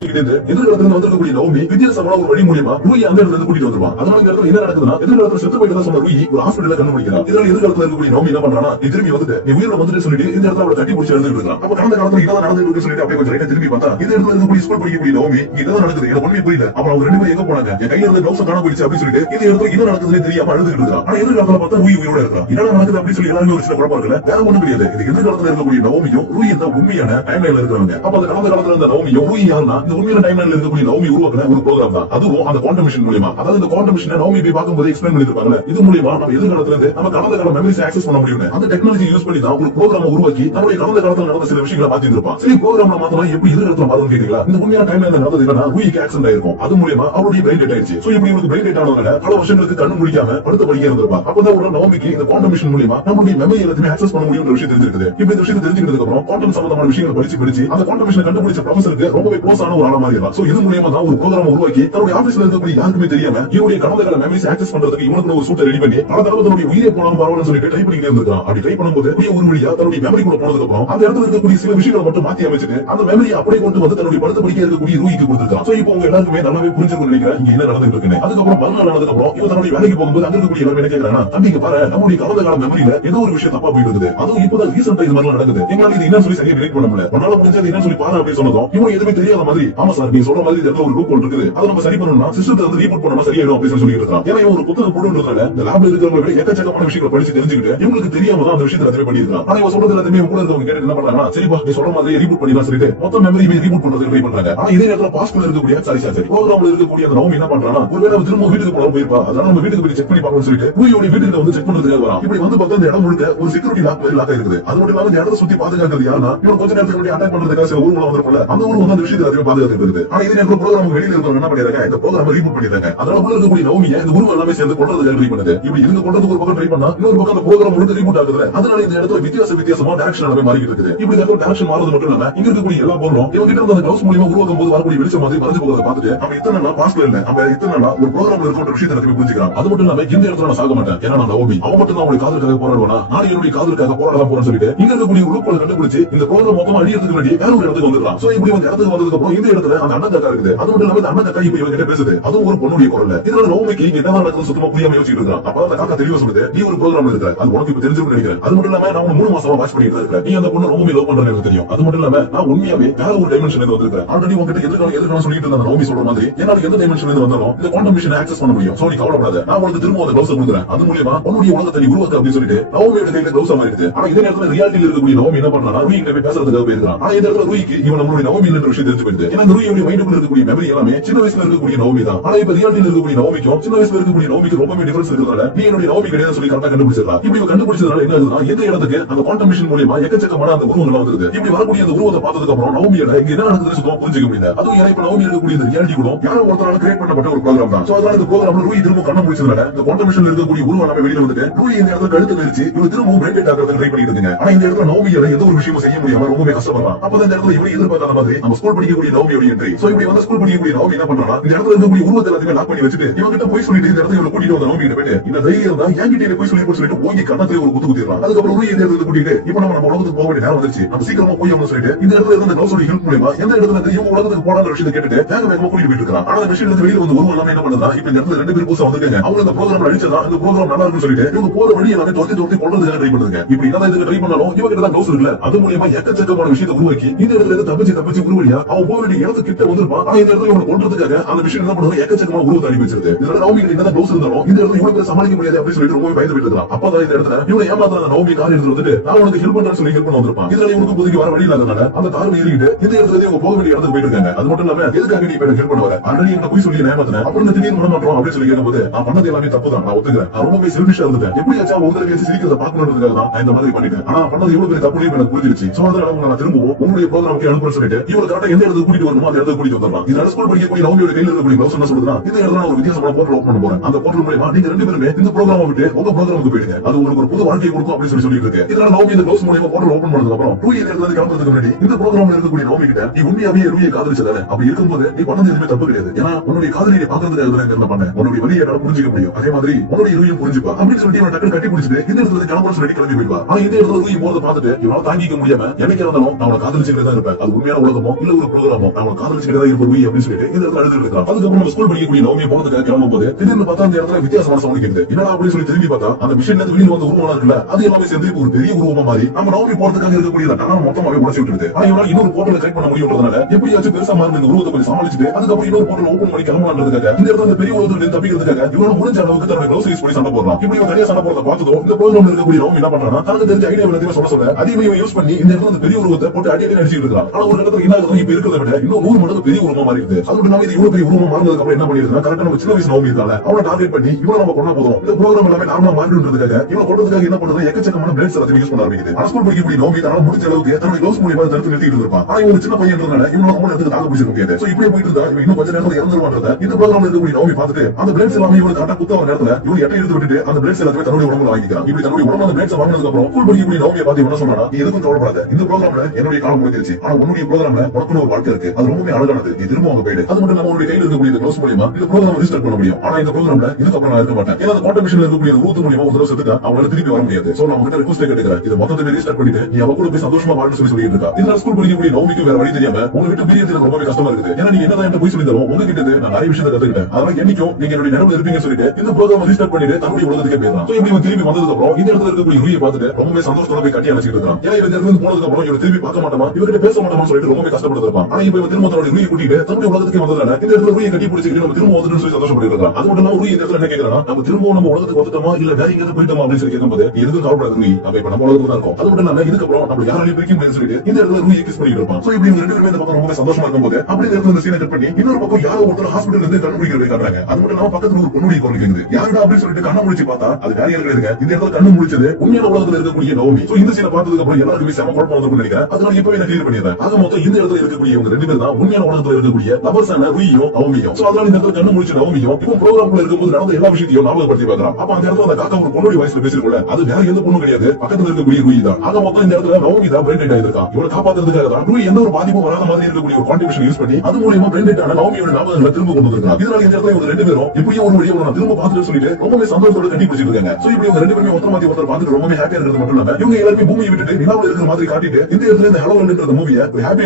எதிர்காலத்துல வந்திருக்கக்கூடிய நவமி வித்தியாசமான ஒரு வழி மூலமா ரூய் அந்த இடத்துல கூட்டிட்டு வந்துருவான். அதனால இந்த இடத்துல என்ன நடக்குதுன்னா எதிர்காலத்துல செத்து போயிட்டு சொன்ன ரூய் ஒரு ஹாஸ்பிட்டல்ல கண்டுபிடிக்கிறான். இதனால எதிர்காலத்துல இருக்கக்கூடிய நவமி என்ன பண்றானா, நீ திரும்பி வந்துட்டு நீ உயிரோட வந்துட்டு சொல்லிட்டு இந்த இடத்துல அவளை கட்டி பிடிச்சி எழுந்துட்டு இருக்கான். அப்ப கடந்த காலத்துல இதான் நடந்துட்டு சொல்லிட்டு அப்படியே கொஞ்சம் திரும்பி பார்த்தா இந்த இடத்துல இருக்கக்கூடிய ஸ்கூல் படிக்கக்கூடிய நவமி இதான் நடக்குது, எனக்கு ஒண்ணுமே புரியல. அப்புறம் அவங்க ரெண்டு பேரும் எங்க போனாங்க, என் கையில இருந்து கிளவுஸ் காண போயிடுச்சு அப்படின்னு சொல்லிட்டு இந்த இடத்துல என்ன நடக்குதுன்னு தெரியாம அழுதுட்டு இருக்கான். ஆனா எதிர்காலத்துல பார்த்தா ரூய் உயிரோட இருக்கான். என்ன நடக்குது அப்படின்னு சொல்லி எல்லாருமே ஒரு சில குழப்பம் இருக்குல்ல, வேற ஒண்ணும் கிடையாது. இது எதிர்காலத்துல இருக்கக்கூடிய நவமியும் ரூய் தான் உண்மையான டைம் லைன்ல இருக்கிறவங்க. அப்ப அந்த கடந்த காலத்துல இருந்த நவமியும் ரூய் யாருன்னா இந்த உண்மையான டைம் லைன்ல இருக்கக்கூடிய நவமி உருவாக்குன ஒரு ப்ரோக்ராம் தான். அதுவும் அந்த குவாண்டம் மிஷன் மூலமா, அதாவது இந்த குவாண்டம் மிஷனை நவமி போய் பார்க்கும்போது எக்ஸ்பிளைன் பண்ணிருப்பாங்க. இது மூலமா நம்ம எதிர்காலத்துல இருந்து நம்ம கடந்த கால மெமரிஸ் ஆக்சஸ் பண்ண முடியும். அந்த டெக்னாலஜி யூஸ் பண்ணி தான் ஒரு ப்ரோக்ராம் உருவாக்கி நம்மளுடைய கடந்த காலத்துல நடந்த சில விஷயங்களை மாத்தி இருப்பான். சரி ப்ரோக்ராம்ல மாத்தலாம் எப்படி எதிர்காலத்துல மாறும் கேக்குறீங்களா? இந்த உண்மையான டைம் லைன்ல நடந்தது என்னன்னா ரூய்க்கு ஆக்சிடென்ட் ஆயிருக்கும். அது மூலமா அவருடைய பிரெயின் டெட் ஆயிடுச்சு. சோ இப்படி இவருக்கு பிரெயின் டெட் ஆனதுனால பல வருஷங்களுக்கு கண்ணு முடிக்காம படுத்த படிக்க இருந்திருப்பா. அப்பதான் ஒரு நவமிக்கு இந்த குவாண்டம் மிஷன் மூலமா நம்மளுடைய மெமரி எல்லாத்தையுமே ஆக்சஸ் பண்ண முடியும்ன்ற விஷயம் தெரிஞ்சிருக்குது. இப்ப இந்த விஷயம் தெரிஞ்சுக்கிறதுக்கு அப்புறம் குவாண்டம் சம்பந்தமான விஷயங்களை படிச்சு அந்த குவாண்டம் மிஷனை கண்டுபிடிச்ச ப்ரொஃபசருக்கு ரொம்பவே க்ளோஸ் ஆன ஒரு ஆளா மாறிடலாம். சோ இது மூலமா தான் ஒரு ப்ரோக்ராம் உருவாக்கி தன்னுடைய ஆபீஸ்ல இருக்கக்கூடிய யாருக்குமே தெரியாம இவருடைய கடந்த கால மெமரிஸ் ஆக்சஸ் பண்றதுக்கு இவனுக்கு ஒரு சூட்டை ரெடி பண்ணி பல தடவை தன்னுடைய உயிரை போனாலும் பரவாயில்ல சொல்லிட்டு ட்ரை பண்ணிட்டே இருந்திருக்கான். அப்படி ட்ரை பண்ணும்போது ஒரு வழியா தன்னுடைய மெமரி கூட போனதுக்கு அப்புறம் அந்த இடத்துல இருக்கக்கூடிய சில விஷயங்களை மட்டும் மாத்தி அமைச்சிட்டு அந்த மெமரி அப்படியே கொண்டு வந்து தன்னுடைய படுத்த படிக்க இருக்கக்கூடிய ரூய்க்கு கொடுத்திருக்கான். சோ இப்போ உங்க எல்லாருக்குமே நல்லாவே புரிஞ்சிருக்கும் நினைக்கிறேன் இங்க என்ன நடந்துட்டு இருக்குன்னு. அதுக்கப்புறம் மறுநாள் ஆனதுக்கு அப்புறம் இவன் தன்னுடைய வேலைக்கு போகும்போது அங்க இருக்கக்கூடிய எல்லாரும் என்ன கேட்கறானா, தம்பிக்கு பாரு நம்மளுடைய கடந்த கால மெமரியில ஏதோ ஒரு விஷயம் தப்பா போயிட்டு இருக்குது, அதுவும் இப்பதான் ரீசெண்டா இது மாதிரி நடக்குது, எங்களால இது என்ன சொல்லி சரியா டிலீட் பண்ண முடியல, உன்னால முடிஞ்சது என்ன சொல்லி பாரு அப்படின்னு சொன்னதும் இவன் எதுவுமே தெரியாத மாதிரி ஆமா சார் நீங்க சொல்ற மாதிரி இதுல ஒரு லூப் ஹோல் இருக்குது, அதை நம்ம சரி பண்ணணும்னா சிஸ்டத்தை வந்து ரீபூட் பண்ணா சரியாயிடும் அப்படின்னு சொல்லிட்டு இருக்கான். ஏன்னா இவன் ஒரு புத்தகம் போடுறதுனால இந்த லேப்ல இருக்கிறவங்க எக்கச்சக்கமான விஷயங்களை படிச்சு தெரிஞ்சுக்கிட்டு இவங்களுக்கு தெரியாம தான் அந்த விஷயத்தை அதிலே பண்ணிருக்கான். ஆனா இவன் சொல்றது எல்லாத்தையுமே கூட இருக்கவங்க கேட்டு என்ன பண்றாங்கன்னா, சரிப்பா நீ சொல்ற மாதிரி ரீபூட் பண்ணிடலாம் சொல்லிட்டு மொத்த மெமரியுமே ரீபூட் பண்றதுக்கு ட்ரை பண்றாங்க. ஆனா இதே நேரத்துல பாஸ்ட்ல இருக்கக்கூடிய சரி ப்ரோக்ராம்ல இருக்கக்கூடிய அந்த நவமி என்ன பண்றானா, ஒருவேளை திரும்ப வீட்டுக்கு போக போயிருப்பா, அதனால நம்ம வீட்டுக்கு போய் செக் பண்ணி பார்க்கணும்னு சொல்லிட்டு ரூயோட வீட்டுக்கு வந்து செக் பண்றதுக்காக வரான். இப்படி வந்து பார்த்தா இந்த இடம் முழுக்க ஒரு செக்யூரிட்டி லாக் இருக்குது. அது மட்டும் இல்லாம இந்த இடத்தை சுத்தி பாதுகாக்கிறது யாருன்னா இவன் கொஞ்ச நேரத்துக்கு முன்னாடி அட்டாக் பண்றதுக்காக சில ஊர்ல வந்திருக்கல அந்த ஊர் வந்து அந்த விஷயத்தை அதிகமாக பாதுகாக்கிறது. ஆனா இதே நேரத்துல ப்ரோக்ராம் வெளியில இருக்கிறவங்க என்ன பண்ணிருக்காங்க, இந்த ப்ரோக்ராம் ரீபூட் பண்ணிருக்காங்க. அதனால உள்ள இருக்கக்கூடிய நவமியை இந்த உருவம் எல்லாமே சேர்ந்து கொள்றதுக்காக ட்ரை பண்ணுது. இப்படி இருந்து கொண்டதுக்கு ஒரு பக்கம் ட்ரை பண்ணா இன்னொரு பக்கம் அந்த ப்ரோக்ராம் முழுக்க ரீபூட் ஆகுது. அதனால இந்த இடத்துல வித்தியாசமா டைரக்ஷன் எல்லாமே மாறிட்டு இருக்குது. இப்படி டைரக்ஷன் மாறது மட்டும் இல்லாம இங்க இருக்கக்கூடிய எல்லா பொருளும் இவங்க கிட்ட இருந்த கிளவுஸ் மூலமா உருவாக்கும் போது வரக்கூடிய வெளிச்சம் மாதிரி மறைஞ்சு போகிறத பார்த்துட்டு நம்ம இத்தனை நாள் பாஸ்ட்ல இல்ல நம்ம இத்தனை நாள் ஒரு ப்ரோக்ராம்ல இருக்கிற விஷயத்தை எல்லாமே புரிஞ்சுக்கிறான். அது மட்டும் இல்லாம இந்த இடத்துல நான் சாக மாட்டேன், ஏன்னா நான் நவமி அவன் மட்டும் தான் அவனுடைய காதலுக்காக போராடுவானா, நான் என்னுடைய காதலுக்காக போராடலாம் போறேன்னு சொல்லிட்டு இங்க இருக்கக்கூடிய உறுப்புகளை கண்டுபிடிச்சு இந்த ப்ரோக்ராம் மொத்தமா அழியறதுக்கு வேண்டிய வேற ஒரு இடத்துக்கு வந்துடலாம். சோ இப்படி வந்து இடத்துக்கு வந்ததுக்கு அப்புறம் இந்த இடத்துல அந்த அண்ணன் காக்கா இருக்குது. அது மட்டும் இல்லாம அந்த அண்ணன் காக்கா இப்ப இவங்க கிட்ட பேசுது, அதுவும் ஒரு பொண்ணுடைய குரல்ல. இதனால நவமிக்கு இங்க என்ன நடக்குது சுத்தமா புரியாம யோசிச்சுட்டு இருக்கான். அப்ப அந்த காக்கா தெளிவா சொல்லுது, நீ ஒரு ப்ரோக்ராம்ல இருக்க, அது உனக்கு இப்ப தெரிஞ்சிருக்கும் நினைக்கிறேன். அது மட்டும் இல்லாம நான் 3 மாசமா வாட்ச் பண்ணிட்டு இருக்கேன், நீ அந்த பொண்ணு ரொம்பவே லவ் பண்றேன்னு எனக்கு தெரியும். அது மட்டும் இல்லாம நான் உண்மையாவே வேற ஒரு டைமென்ஷன்ல இருந்து வந்திருக்கேன். ஆல்ரெடி உங்ககிட்ட எதிர்காலம் சொல்லிட்டு இருந்த நவமி சொல்ற மாதிரி என்னால எந்த டைமென்ஷன்ல இருந்து வந்தாலும் இந்த குவாண்டம் மிஷனை ஆக்சஸ் பண்ண முடியும். சோ நீ கவலைப்படாத, நான் உனக்கு திரும்ப அந்த கிளவுஸ் கொடுக்குறேன், அது மூலமா உன்னுடைய உலகத்தை நீ உருவாக்க அப்படின்னு சொல்லிட்டு நவமியோட கையில கிளவுஸ் மாறிடுது. ஆனா இதே நேரத்துல ரியாலிட்டியில இருக்கக்கூடிய நவமி என்ன பண்ணா ரூய் கிட்ட போய் பேசுறதுக்காக போயிருக்கான். ஆனா இந்த இடத்துல ரூய்க்கு இவன் நம்மளுடைய நவமி என்ற விஷயம் தெரிஞ்சு போயிடுது. ஏன்னா இந்த ரூயோட மைண்டுக்குள்ள இருக்கக்கூடிய மெமரி எல்லாமே சின்ன வயசுல இருக்கக்கூடிய நவமி தான். ஆனா இப்ப ரியாலிட்டில இருக்கக்கூடிய நவமிக்கும் சின்ன வயசுல இருக்கக்கூடிய நவமிக்கு ரொம்பவே டிஃபரன்ஸ் இருக்கிறதால நீ என்னுடைய நவமி கிடையாது சொல்லி கரெக்டா கண்டுபிடிச்சிடலாம். இப்படி கண்டுபிடிச்சதுனால என்ன ஆகுதுன்னா எந்த இடத்துக்கு அந்த குவாண்டம் மிஷன் மூலமா எக்கச்சக்கமான அந்த உருவங்கள் வந்துருது. இப்படி வரக்கூடிய அந்த உருவத்தை பார்த்ததுக்கு அப்புறம் நவமியோட இங்க என்ன நடக்குதுன்னு சுத்தமா புரிஞ்சுக்க முடியல. அதுவும் ஏன்னா இப்ப நவமி இருக்கக்கூடிய இந்த ரியாலிட்டி கூட யாரோ ஒருத்தரால கிரியேட் பண்ணப்பட்ட ஒரு ப்ரோக்ராம் தான். சோ அதனால இந்த ப்ரோக்ராம்ல ரூயி திரும்ப கண்ண முடிச்சதுனால இந்த குவாண்டம் மிஷன்ல இருக்கக்கூடிய உருவம் எல்லாமே வெளியில வந்துட்டு ரூயி இந்த இடத்துல கழுத்து நெரிச்சு இவங்க திரும்பவும் பிரெயின் ஆகிறதுக்கு ட்ரை பண்ணிட்டு இருக்காங்க. ஆனா இந்த இடத்துல நவமியோட எந்த ஒரு விஷயமும் செய்ய முடியாம ரொம்பவே கஷ்டப்படுறான். அப்பதான் இந்த இடத்துல இவங்க எதிர்பார்க்காத மாதிரி நம்ம ஸ்கூல் படிக்கக்கூடிய நவமியோட என்ட்ரி. சோ இப்படி வந்து ஸ்கூல் படிக்கக்கூடிய நவமி என்ன பண்றானா இந்த இடத்துல இருக்கக்கூடிய உருவத்தை எல்லாத்தையுமே லாக் பண்ணி வச்சுட்டு இவங்க கிட்ட போய் சொல்லிட்டு இந்த இடத்துல இவங்க கூட்டிட்டு வந்த நவமி கிட்ட போயிட்டு இந்த தைரியம் தான் என்கிட்ட போய் சொல்லிட்டு ஓங்கி கண்ணத்துல ஒரு குத்து குத்திடுறான். அதுக்கப்புறம் ரூயி இந்த இடத்துல கூட்டிட்டு இப்ப நம்ம உலகத்துக்கு போக வேண்டிய நேரம் வந்துருச்சு, நம்ம சீக்கிரமா போய் அவனு சொல்லிட்டு இந்த இடத்துல இருந்த கிளவுஸோட ஹெல்ப் மூலமா எந்த இடத்துல இருந்து இவங்க உலகத்துக்கு போன விஷயத்தை கேட்டுட்டு வேகமா கூட்டிட்டு போயிட்டு இருக்கான். ஆனா அந்த விஷயம் வெளியில வந்து உருவம் எல்லாமே என்ன பண்ணுதா இப்ப இந்த இடத்துல ரெண்டு பேரும் புதுசா வந்திருக்காங்க. அவங்க அந்த ப்ரோக்ராம் அழிச்சதா அந்த ப்ரோக்ராம் நல்லா இருக்குன்னு சொல்லிட்டு இவங்க போற வழி எல்லாமே தொத்தி கொள்றதுக்காக ட்ரை பண்ணுங்க. இப்படி என்ன இதுக்கு ட்ரை பண்ணாலும் இவங்க கிட்ட தான் கிளவுஸ் இருக்குல்ல, அது மூலமா எக்கச்சக்கமான விஷயத்தை உருவாக்கி இந்த இடத்துல இருந்து தப்பிச்சு உருவடியா அவன் போக வேண்டிய இடத்துக்கு கிட்ட வந்திருப்பான். ஆனா இந்த இடத்துல இவனை கொள்றதுக்காக அந்த விஷயம் என்ன பண்ணுறது எக்கச்சக்கமான உருவத்தை அனுப்பி வச்சிருது. இதனால நவமி கிட்ட என்ன கிளவுஸ் இருந்தாலும் இந்த இடத்துல இவனுக்கு சமாளிக்க முடியாது அப்படின்னு சொல்லிட்டு ரொம்ப பயந்து போயிட்டு இருக்கான். அப்பதான் இந்த இடத்துல இவனை ஏமாத்த அந்த நவமி கார் எடுத்து வந்துட்டு நான் உனக்கு ஹெல்ப் பண்றேன்னு சொல்லி ஹெல்ப் பண்ண வந்திருப்பான். இதனால இவனுக்கு புதுக்கி வர வழி இல்லாதனால அந்த கார் ஏறிட்டு இந்த இடத்துல இவங்க போக வேண்டிய இடத்துக்கு போயிட்டு இருக்காங்க. அது மட்டும் இல்லாம எதுக்காக நீ ஹெல்ப் பண்ண வர ஆல்ரெடி என்ன போய் சொல்லி ஏமாத்தினேன் அப்புறம் திடீர்னு பண்ண மாட்டோம் அப்படின்னு சொல்லி கேட்கும்போது நான் பண்ணது எல்லாமே தப்பு தான், நான் ஒத்துக்கிறேன், நான் ரொம்பவே செல்ஃபிஷா இருந்தேன், எப்படியாச்சும் ஒரு தடவை சிரிக்கிறத பாக்கணுன்றதுக்காக தான் நான் இந்த மாதிரி பண்ணிட்டேன். ஆனா பண்ணது இவ்வளவு பெரிய தப்பு எனக்கு புரிஞ்சிருச்சு. சோ அதனால நான் திரும்பவும் உங்களுடைய ப்ரோக்ராமுக்கு அனுப்புறேன் சொல்லிட்டு இவங்க கரெக்டா எந்த இடத்துக்கு கூட்டிட்டு வரணுமோ அந்த இடத்துக்கு கூட்டிட்டு வந்துடலாம். இதனால ஸ்கூல் படிக்கக்கூடிய நவமியோட கையில இருக்கக்கூடிய கிளவுஸ் என்ன சொல்றதுன்னா இந்த இடத்துல நான் ஒரு வித்தியாசமான போர்ட்டல் ஓபன் பண்ண போறேன். அந்த போர்ட்டல் மூலமா நீங்க ரெண்டு பேருமே இந்த ப்ரோக்ராம் விட்டு உங்க ப்ரோக்ராமுக்கு போயிடுங்க, அது உங்களுக்கு ஒரு புது வாழ்க்கையை கொடுக்கும் அப்படின்னு சொல்லிட்டு இருக்கு. இதனால நவமி இந்த கிளவுஸ் மூலமா போர்ட்டல் ஓபன் பண்ணதுக்கு அப்புறம் ரூயி இந்த இடத்துல கிளம்புறதுக்கு முன்னாடி இந்த ப்ரோக்ராம்ல இருக்கக்கூடிய நவமி கிட்ட நீ உண்மையாவே ரூயை காதலிச்சதானே, அப்படி இருக்கும்போது நீ பண்ணது எதுவுமே தப்பு கிடையாது, ஏன்னா உன்னுடைய காதலியை பாக்குறதுக்காக தான் பண்ண உன்னுடைய வழியை என்னால புரிஞ்சுக்க முடியும், அதே மாதிரி உன்னுடைய ரூயும் புரிஞ்சுப்பா அப்படின்னு சொல்லிட்டு இவன் டக்குனு கட்டி பிடிச்சிட்டு இந்த இடத்துல கிளம்புற சொல்லிட்டு கிளம்பி போயிடுவா. ஆனா இந்த இடத்துல ரூயி போறத பார்த்துட்டு இவனால தாங்கிக்க முடியாம எனக்கு இருந்தாலும் நான் காதலிச்சுட்டு தான் இருப்பேன், அது உண்மையான உலகமோ இல்ல ஒரு ப்ரோக்ராமோ நான் காதலிச்சுட்டு தான் இருப்ப ரூயி அப்படின்னு சொல்லிட்டு இந்த இடத்துல அழுது இருக்கான். அதுக்கப்புறம் நம்ம ஸ்கூல் படிக்கக்கூடிய நவமி போறதுக்காக கிளம்பும் போது திடீர்னு பார்த்தா அந்த இடத்துல வித்தியாசமான சவுண்ட் கேக்குது. என்னடா அப்படின்னு சொல்லி திரும்பி பார்த்தா அந்த மிஷின்ல இருந்து வெளியில வந்து உருவம் இருக்குல்ல அது எல்லாமே சேர்ந்து ஒரு பெரிய உருவமா மாறி நம்ம நவமி போறதுக்காக இருக்கக்கூடிய டனம் மொத்தமாவே உடைச்சு விட்டுருது. ஆனா இவனால இன்னொரு போர்ட்டல் கனெக்ட் பண்ண முடியும்ன்றதுனால எப்படியாச்சும் பெருசா மாறின இந்த உருவத்தை கொஞ்சம் சமாளிச்சுட்டு அதுக்கப்புறம் இன்னொரு போர்ட்டல் ஓபன் பண்ணி கிளம்பலான்றதுக்காக இந்த இடத்துல அந்த பெரிய உருவத்துல தப்பிக்கிறதுக்காக இவனால முடிஞ்ச அளவுக்கு தன்னுடைய கிளவுஸ் யூஸ் பண்ணி சண்டை போடுறான். இப்படி இவன் தனியா சண்டை போறத பார்த்ததும் இந்த ப்ரோக்ராம்ல இருக்கக்கூடிய நவமி என்ன பண்றானா தனக்கு தெரிஞ்ச ஐடியா எல்லாத்தையும் சொல்ல அதிகமாக யூஸ் பண்ணி இந்த இடத்துல அந்த பெரிய உருவத்தை போட்டு அடி அடிச்சுட்டு இருக்கான். ஆனா ஒரு இடத்துல என்ன ஆகுது இப்ப இருக்கிறத விட இன்னும் 100 மடங்கு பெரிய உருவமா மாறிடுது. அது நம்ம இது இவ்வளவு பெரிய உருவமா மாறினதுக்கு அப்புறம் என்ன பண்ணிருக்கா கரெக்டா நம்ம சின்ன வயசு நவமி இருக்காங்க அவனை டார்கெட் பண்ணி இவனை நம்ம கொண்டா போதும் இந்த ப்ரோக்ராம் எல்லாமே நார்மலா மாறிடுறதுக்காக இவனை கொண்டதுக்காக என்ன பண்றது எக்கச்சக்கமான பிளேட்ஸ் எல்லாத்தையும் யூஸ் பண்ண ஆரம்பிக்குது. ஆனா ஸ்கூல் படிக்கக்கூடிய நவமி தனால முடிஞ்ச அளவுக்கு தன்னுடைய கிளவுஸ் மூலமா தடுத்து நிறுத்திட்டு இருப்பான். ஆனா இவன் சின்ன பையன்றதுனால இவனோட மூணு இடத்துக்கு தாங்க பிடிச்சிருக்க முடியாது. சோ இப்படியே போயிட்டு இருந்தா இன்னும் கொஞ்ச நேரத்துல இறந்துருவான்றத இந்த ப்ரோக்ராம்ல இருக்கக்கூடிய நவமி பார்த்துட்டு அந்த பிளேட்ஸ் எல்லாமே இவனுக்கு கரெக்டா குத்த வர நேரத்துல இவன் எட்டை எடுத்து விட்டுட்டு அந்த பிளேட்ஸ் எல்லாத்தையும் தன்னுடைய உடம்புல வாங்கிக்கிறான். இப்படி தன்னுடைய உடம்புல அந்த பிளேட்ஸ் வாங்கினதுக்கு அப்புறம் ஸ்கூல் படிக்கக்கூடிய நவமியை பார்த்து என்ன சொன்னா நீ எதுக்கும் கவலைப்படாத, இந்த ப்ரோக்ராம்ல என்னுடைய காலம் முடிஞ்சிருச்சு, ஆனா உன்னுடைய ப்ரோக்ராம்ல உனக்கு ஒரு வாழ்க்கை இருக்கு, அது ரொம்பவே அழகானது, நீ திரும்ப அவங்க போயிடு. அது மட்டும் நம்ம உன்னுடைய கையில இருக்கக்கூடிய கிளவுஸ் மூலமா இந்த ப்ரோக்ராம் ரிஜிஸ்டர் பண்ண முடியும். ஆனா இந்த ப்ரோக்ராம்ல இதுக்கப்புறம் நான் இருக்க மாட்டேன், ஏன்னா அந்த குவாண்டம் மிஷன்ல இருக்கக்கூடிய ரூத் மூலமா ஒரு தடவை செத்துட்டா அவங்களால திருப்பி வர முடியாது. சோ நம்ம கிட்ட ரிக்வெஸ்ட் கேட்டுக்கிறேன், இது மொத்தத்தை ரிஜிஸ்டர் பண்ணிட்டு நீ அவ கூட போய் சந்தோஷமா வாழ்ந்து சொல்லிட்டு இருக்கா. இதனால ஸ்கூல் படிக்கக்கூடிய நவமிக்கு வேற வழி தெரியாம உங்க கிட்ட பிரியத்துல ரொம்பவே கஷ்டமா இருக்குது. ஏன்னா நீங்க என்னதான் போய் சொல்லி தரோம் உங்ககிட்ட நான் நிறைய விஷயத்தை கத்துக்கிட்டேன், அதனால என்னைக்கும் நீங்க என்னுடைய நினைவுல இருப்பீங்கன்னு சொல்லிட்டு இந்த ப்ரோக்ராம் ரிஜிஸ்டர் பண்ணிட்டு தன்னுடைய உலகத்துக்கே போயிடலாம். சோ இப்படி திரும்பி வந்ததுக்கு அப்புறம் இந்த இடத்துல இருக்கக்கூடிய ரூயை பார்த்துட்டு ரொம்பவே சந்தோஷத்தோட போய் கட்டி அணைச்சிட்டு இருக்கான். ஏன்னா இவன் இருந்து போனதுக்கு அப்புறம் இவன் திரும்பி பார்க்க மாட்டாமா இவர்கிட்ட பேச மாட்டாமா சொல்லிட்டு ரொம்பவே கஷ்டப்பட்டு இருப்பான். ஆனா இப்ப திரும்ப தன்னுடைய ரூயை கூட்டிட்டு தன்னுடைய உலகத்துக்கு வந்ததுனால இந்த இடத்துல ரூயை கட்டி பிடிச்சிட்டு நம்ம திரும்ப வந்துட்டு சொல்லி சந்தோஷப்பட்டு இருக்கான். அது மட்டும் ரூய் இந்த இடத்துல என்ன கேட்கறான் நம்ம திரும்ப நம்ம உலகத்துக்கு வந்துட்டோமா இல்ல வேற எங்கேயாவது போயிட்டோமா அப்படின்னு சொல்லி கேட்கும்போது எதுவும் கவலைப்படாது ரூய் நம்ம இப்ப நம்ம உலகத்துக்கு தான் இருக்கோம். அது மட்டும் இல்லாம இதுக்கப்புறம் நம்ம யாராலையும் பிரிக்க முடியாது சொல்லிட்டு இந்த இடத்துல ரூயை கிஸ் பண்ணிட்டு இருப்பான். சோ இப்படி ரெண்டு பேருமே இந்த பக்கம் ரொம்ப சந்தோஷமா இருக்கும்போது அப்படி இந்த இடத்துல சீனை கட் பண்ணி இன்னொரு பக்கம் யாரோ ஒருத்தர் ஹாஸ்பிட்டல் இருந்து கண்ணு முடிக்கிற காட்டுறாங்க. அது மட்டும் இல்லாம பக்கத்துல ஒரு பொண்ணுடைய குரல் கேக்குது, யாருடா அப்படின்னு சொல்லிட்டு கண்ணை முடிச்சு பார்த்தா அது வேற யாரும் கிடையாது. இந்த இடத்துல கண்ணு முடிச்சது உண்மையான உலகத்துல இருக்கக்கூடிய நவமி. சோ இந்த சீனை பார்த்ததுக்கு அப்புறம் எல்லாருக்குமே செம குழப்பம் வந்து நினைக்கிறேன். அதனால இப்பவே நான் கிளியர் பண்ணிடுறேன். ஆக மொத்தம் இந்த இடத்துல இருக்கக்கூடிய இவங்க ரெண்டு பேர் தான் உண்மையான உலகத்துல இருக்கக்கூடிய லவர்ஸான ரூயும் நவமியும். சோ அதனால இந்த இடத்துல கண்ணு முடிச்ச நவமியும் இப்போ ப்ரோக்ராம்ல இருக்கும்போது நடந்த எல்லா விஷயத்தையும் ஞாபகப்படுத்தி பார்க்கலாம். அப்ப அந்த இடத்துல அந்த காக்கா ஒரு பொண்ணுடைய வயசுல பேசிருக்கல அது வேற எந்த பொண்ணும் கிடையாது, பக்கத்துல இருக்கக்கூடிய ரூயி தான். ஆக மொத்தம் இந்த இடத்துல நவமி தான் பிரெயின் டெட் ஆயிருக்கான். இவனை காப்பாத்துறதுக்காக தான் ரூயி எந்த ஒரு பாதிப்பும் வராத மாதிரி இருக்கக்கூடிய ஒரு கான்ட்ரிபியூஷன் யூஸ் பண்ணி அது மூலமா பிரெயின் டெட் ஆன நவமியோட ஞாபகங்களை திரும்ப கொண்டு வந்திருக்கான். இதனால இந்த இடத்துல இவங்க ரெண்டு பேரும் எப்படியோ ஒரு வழியை நான் திரும்ப பார்த்துட்டு சொல்லிட்டு ரொம்பவே சந்தோஷத்தோட கட்டி பிடிச்சிட்டு இருக்காங்க. சோ இப்படி இவங்க ரெண்டு பேருமே ஒருத்தர் மாத்தி ஒருத்தர் பார்த்துட்டு ரொம்பவே ஹாப்பியா இருக்கிறது மட்டும் இல்லாம இவங்க எல்லாருமே பூமியை விட்டுட்டு நிலாவுல இருக்கிற மாதிரி காட்டிட்டு இந்த இடத்துல இந்த ஹலோ மூவியை ஹாப்பி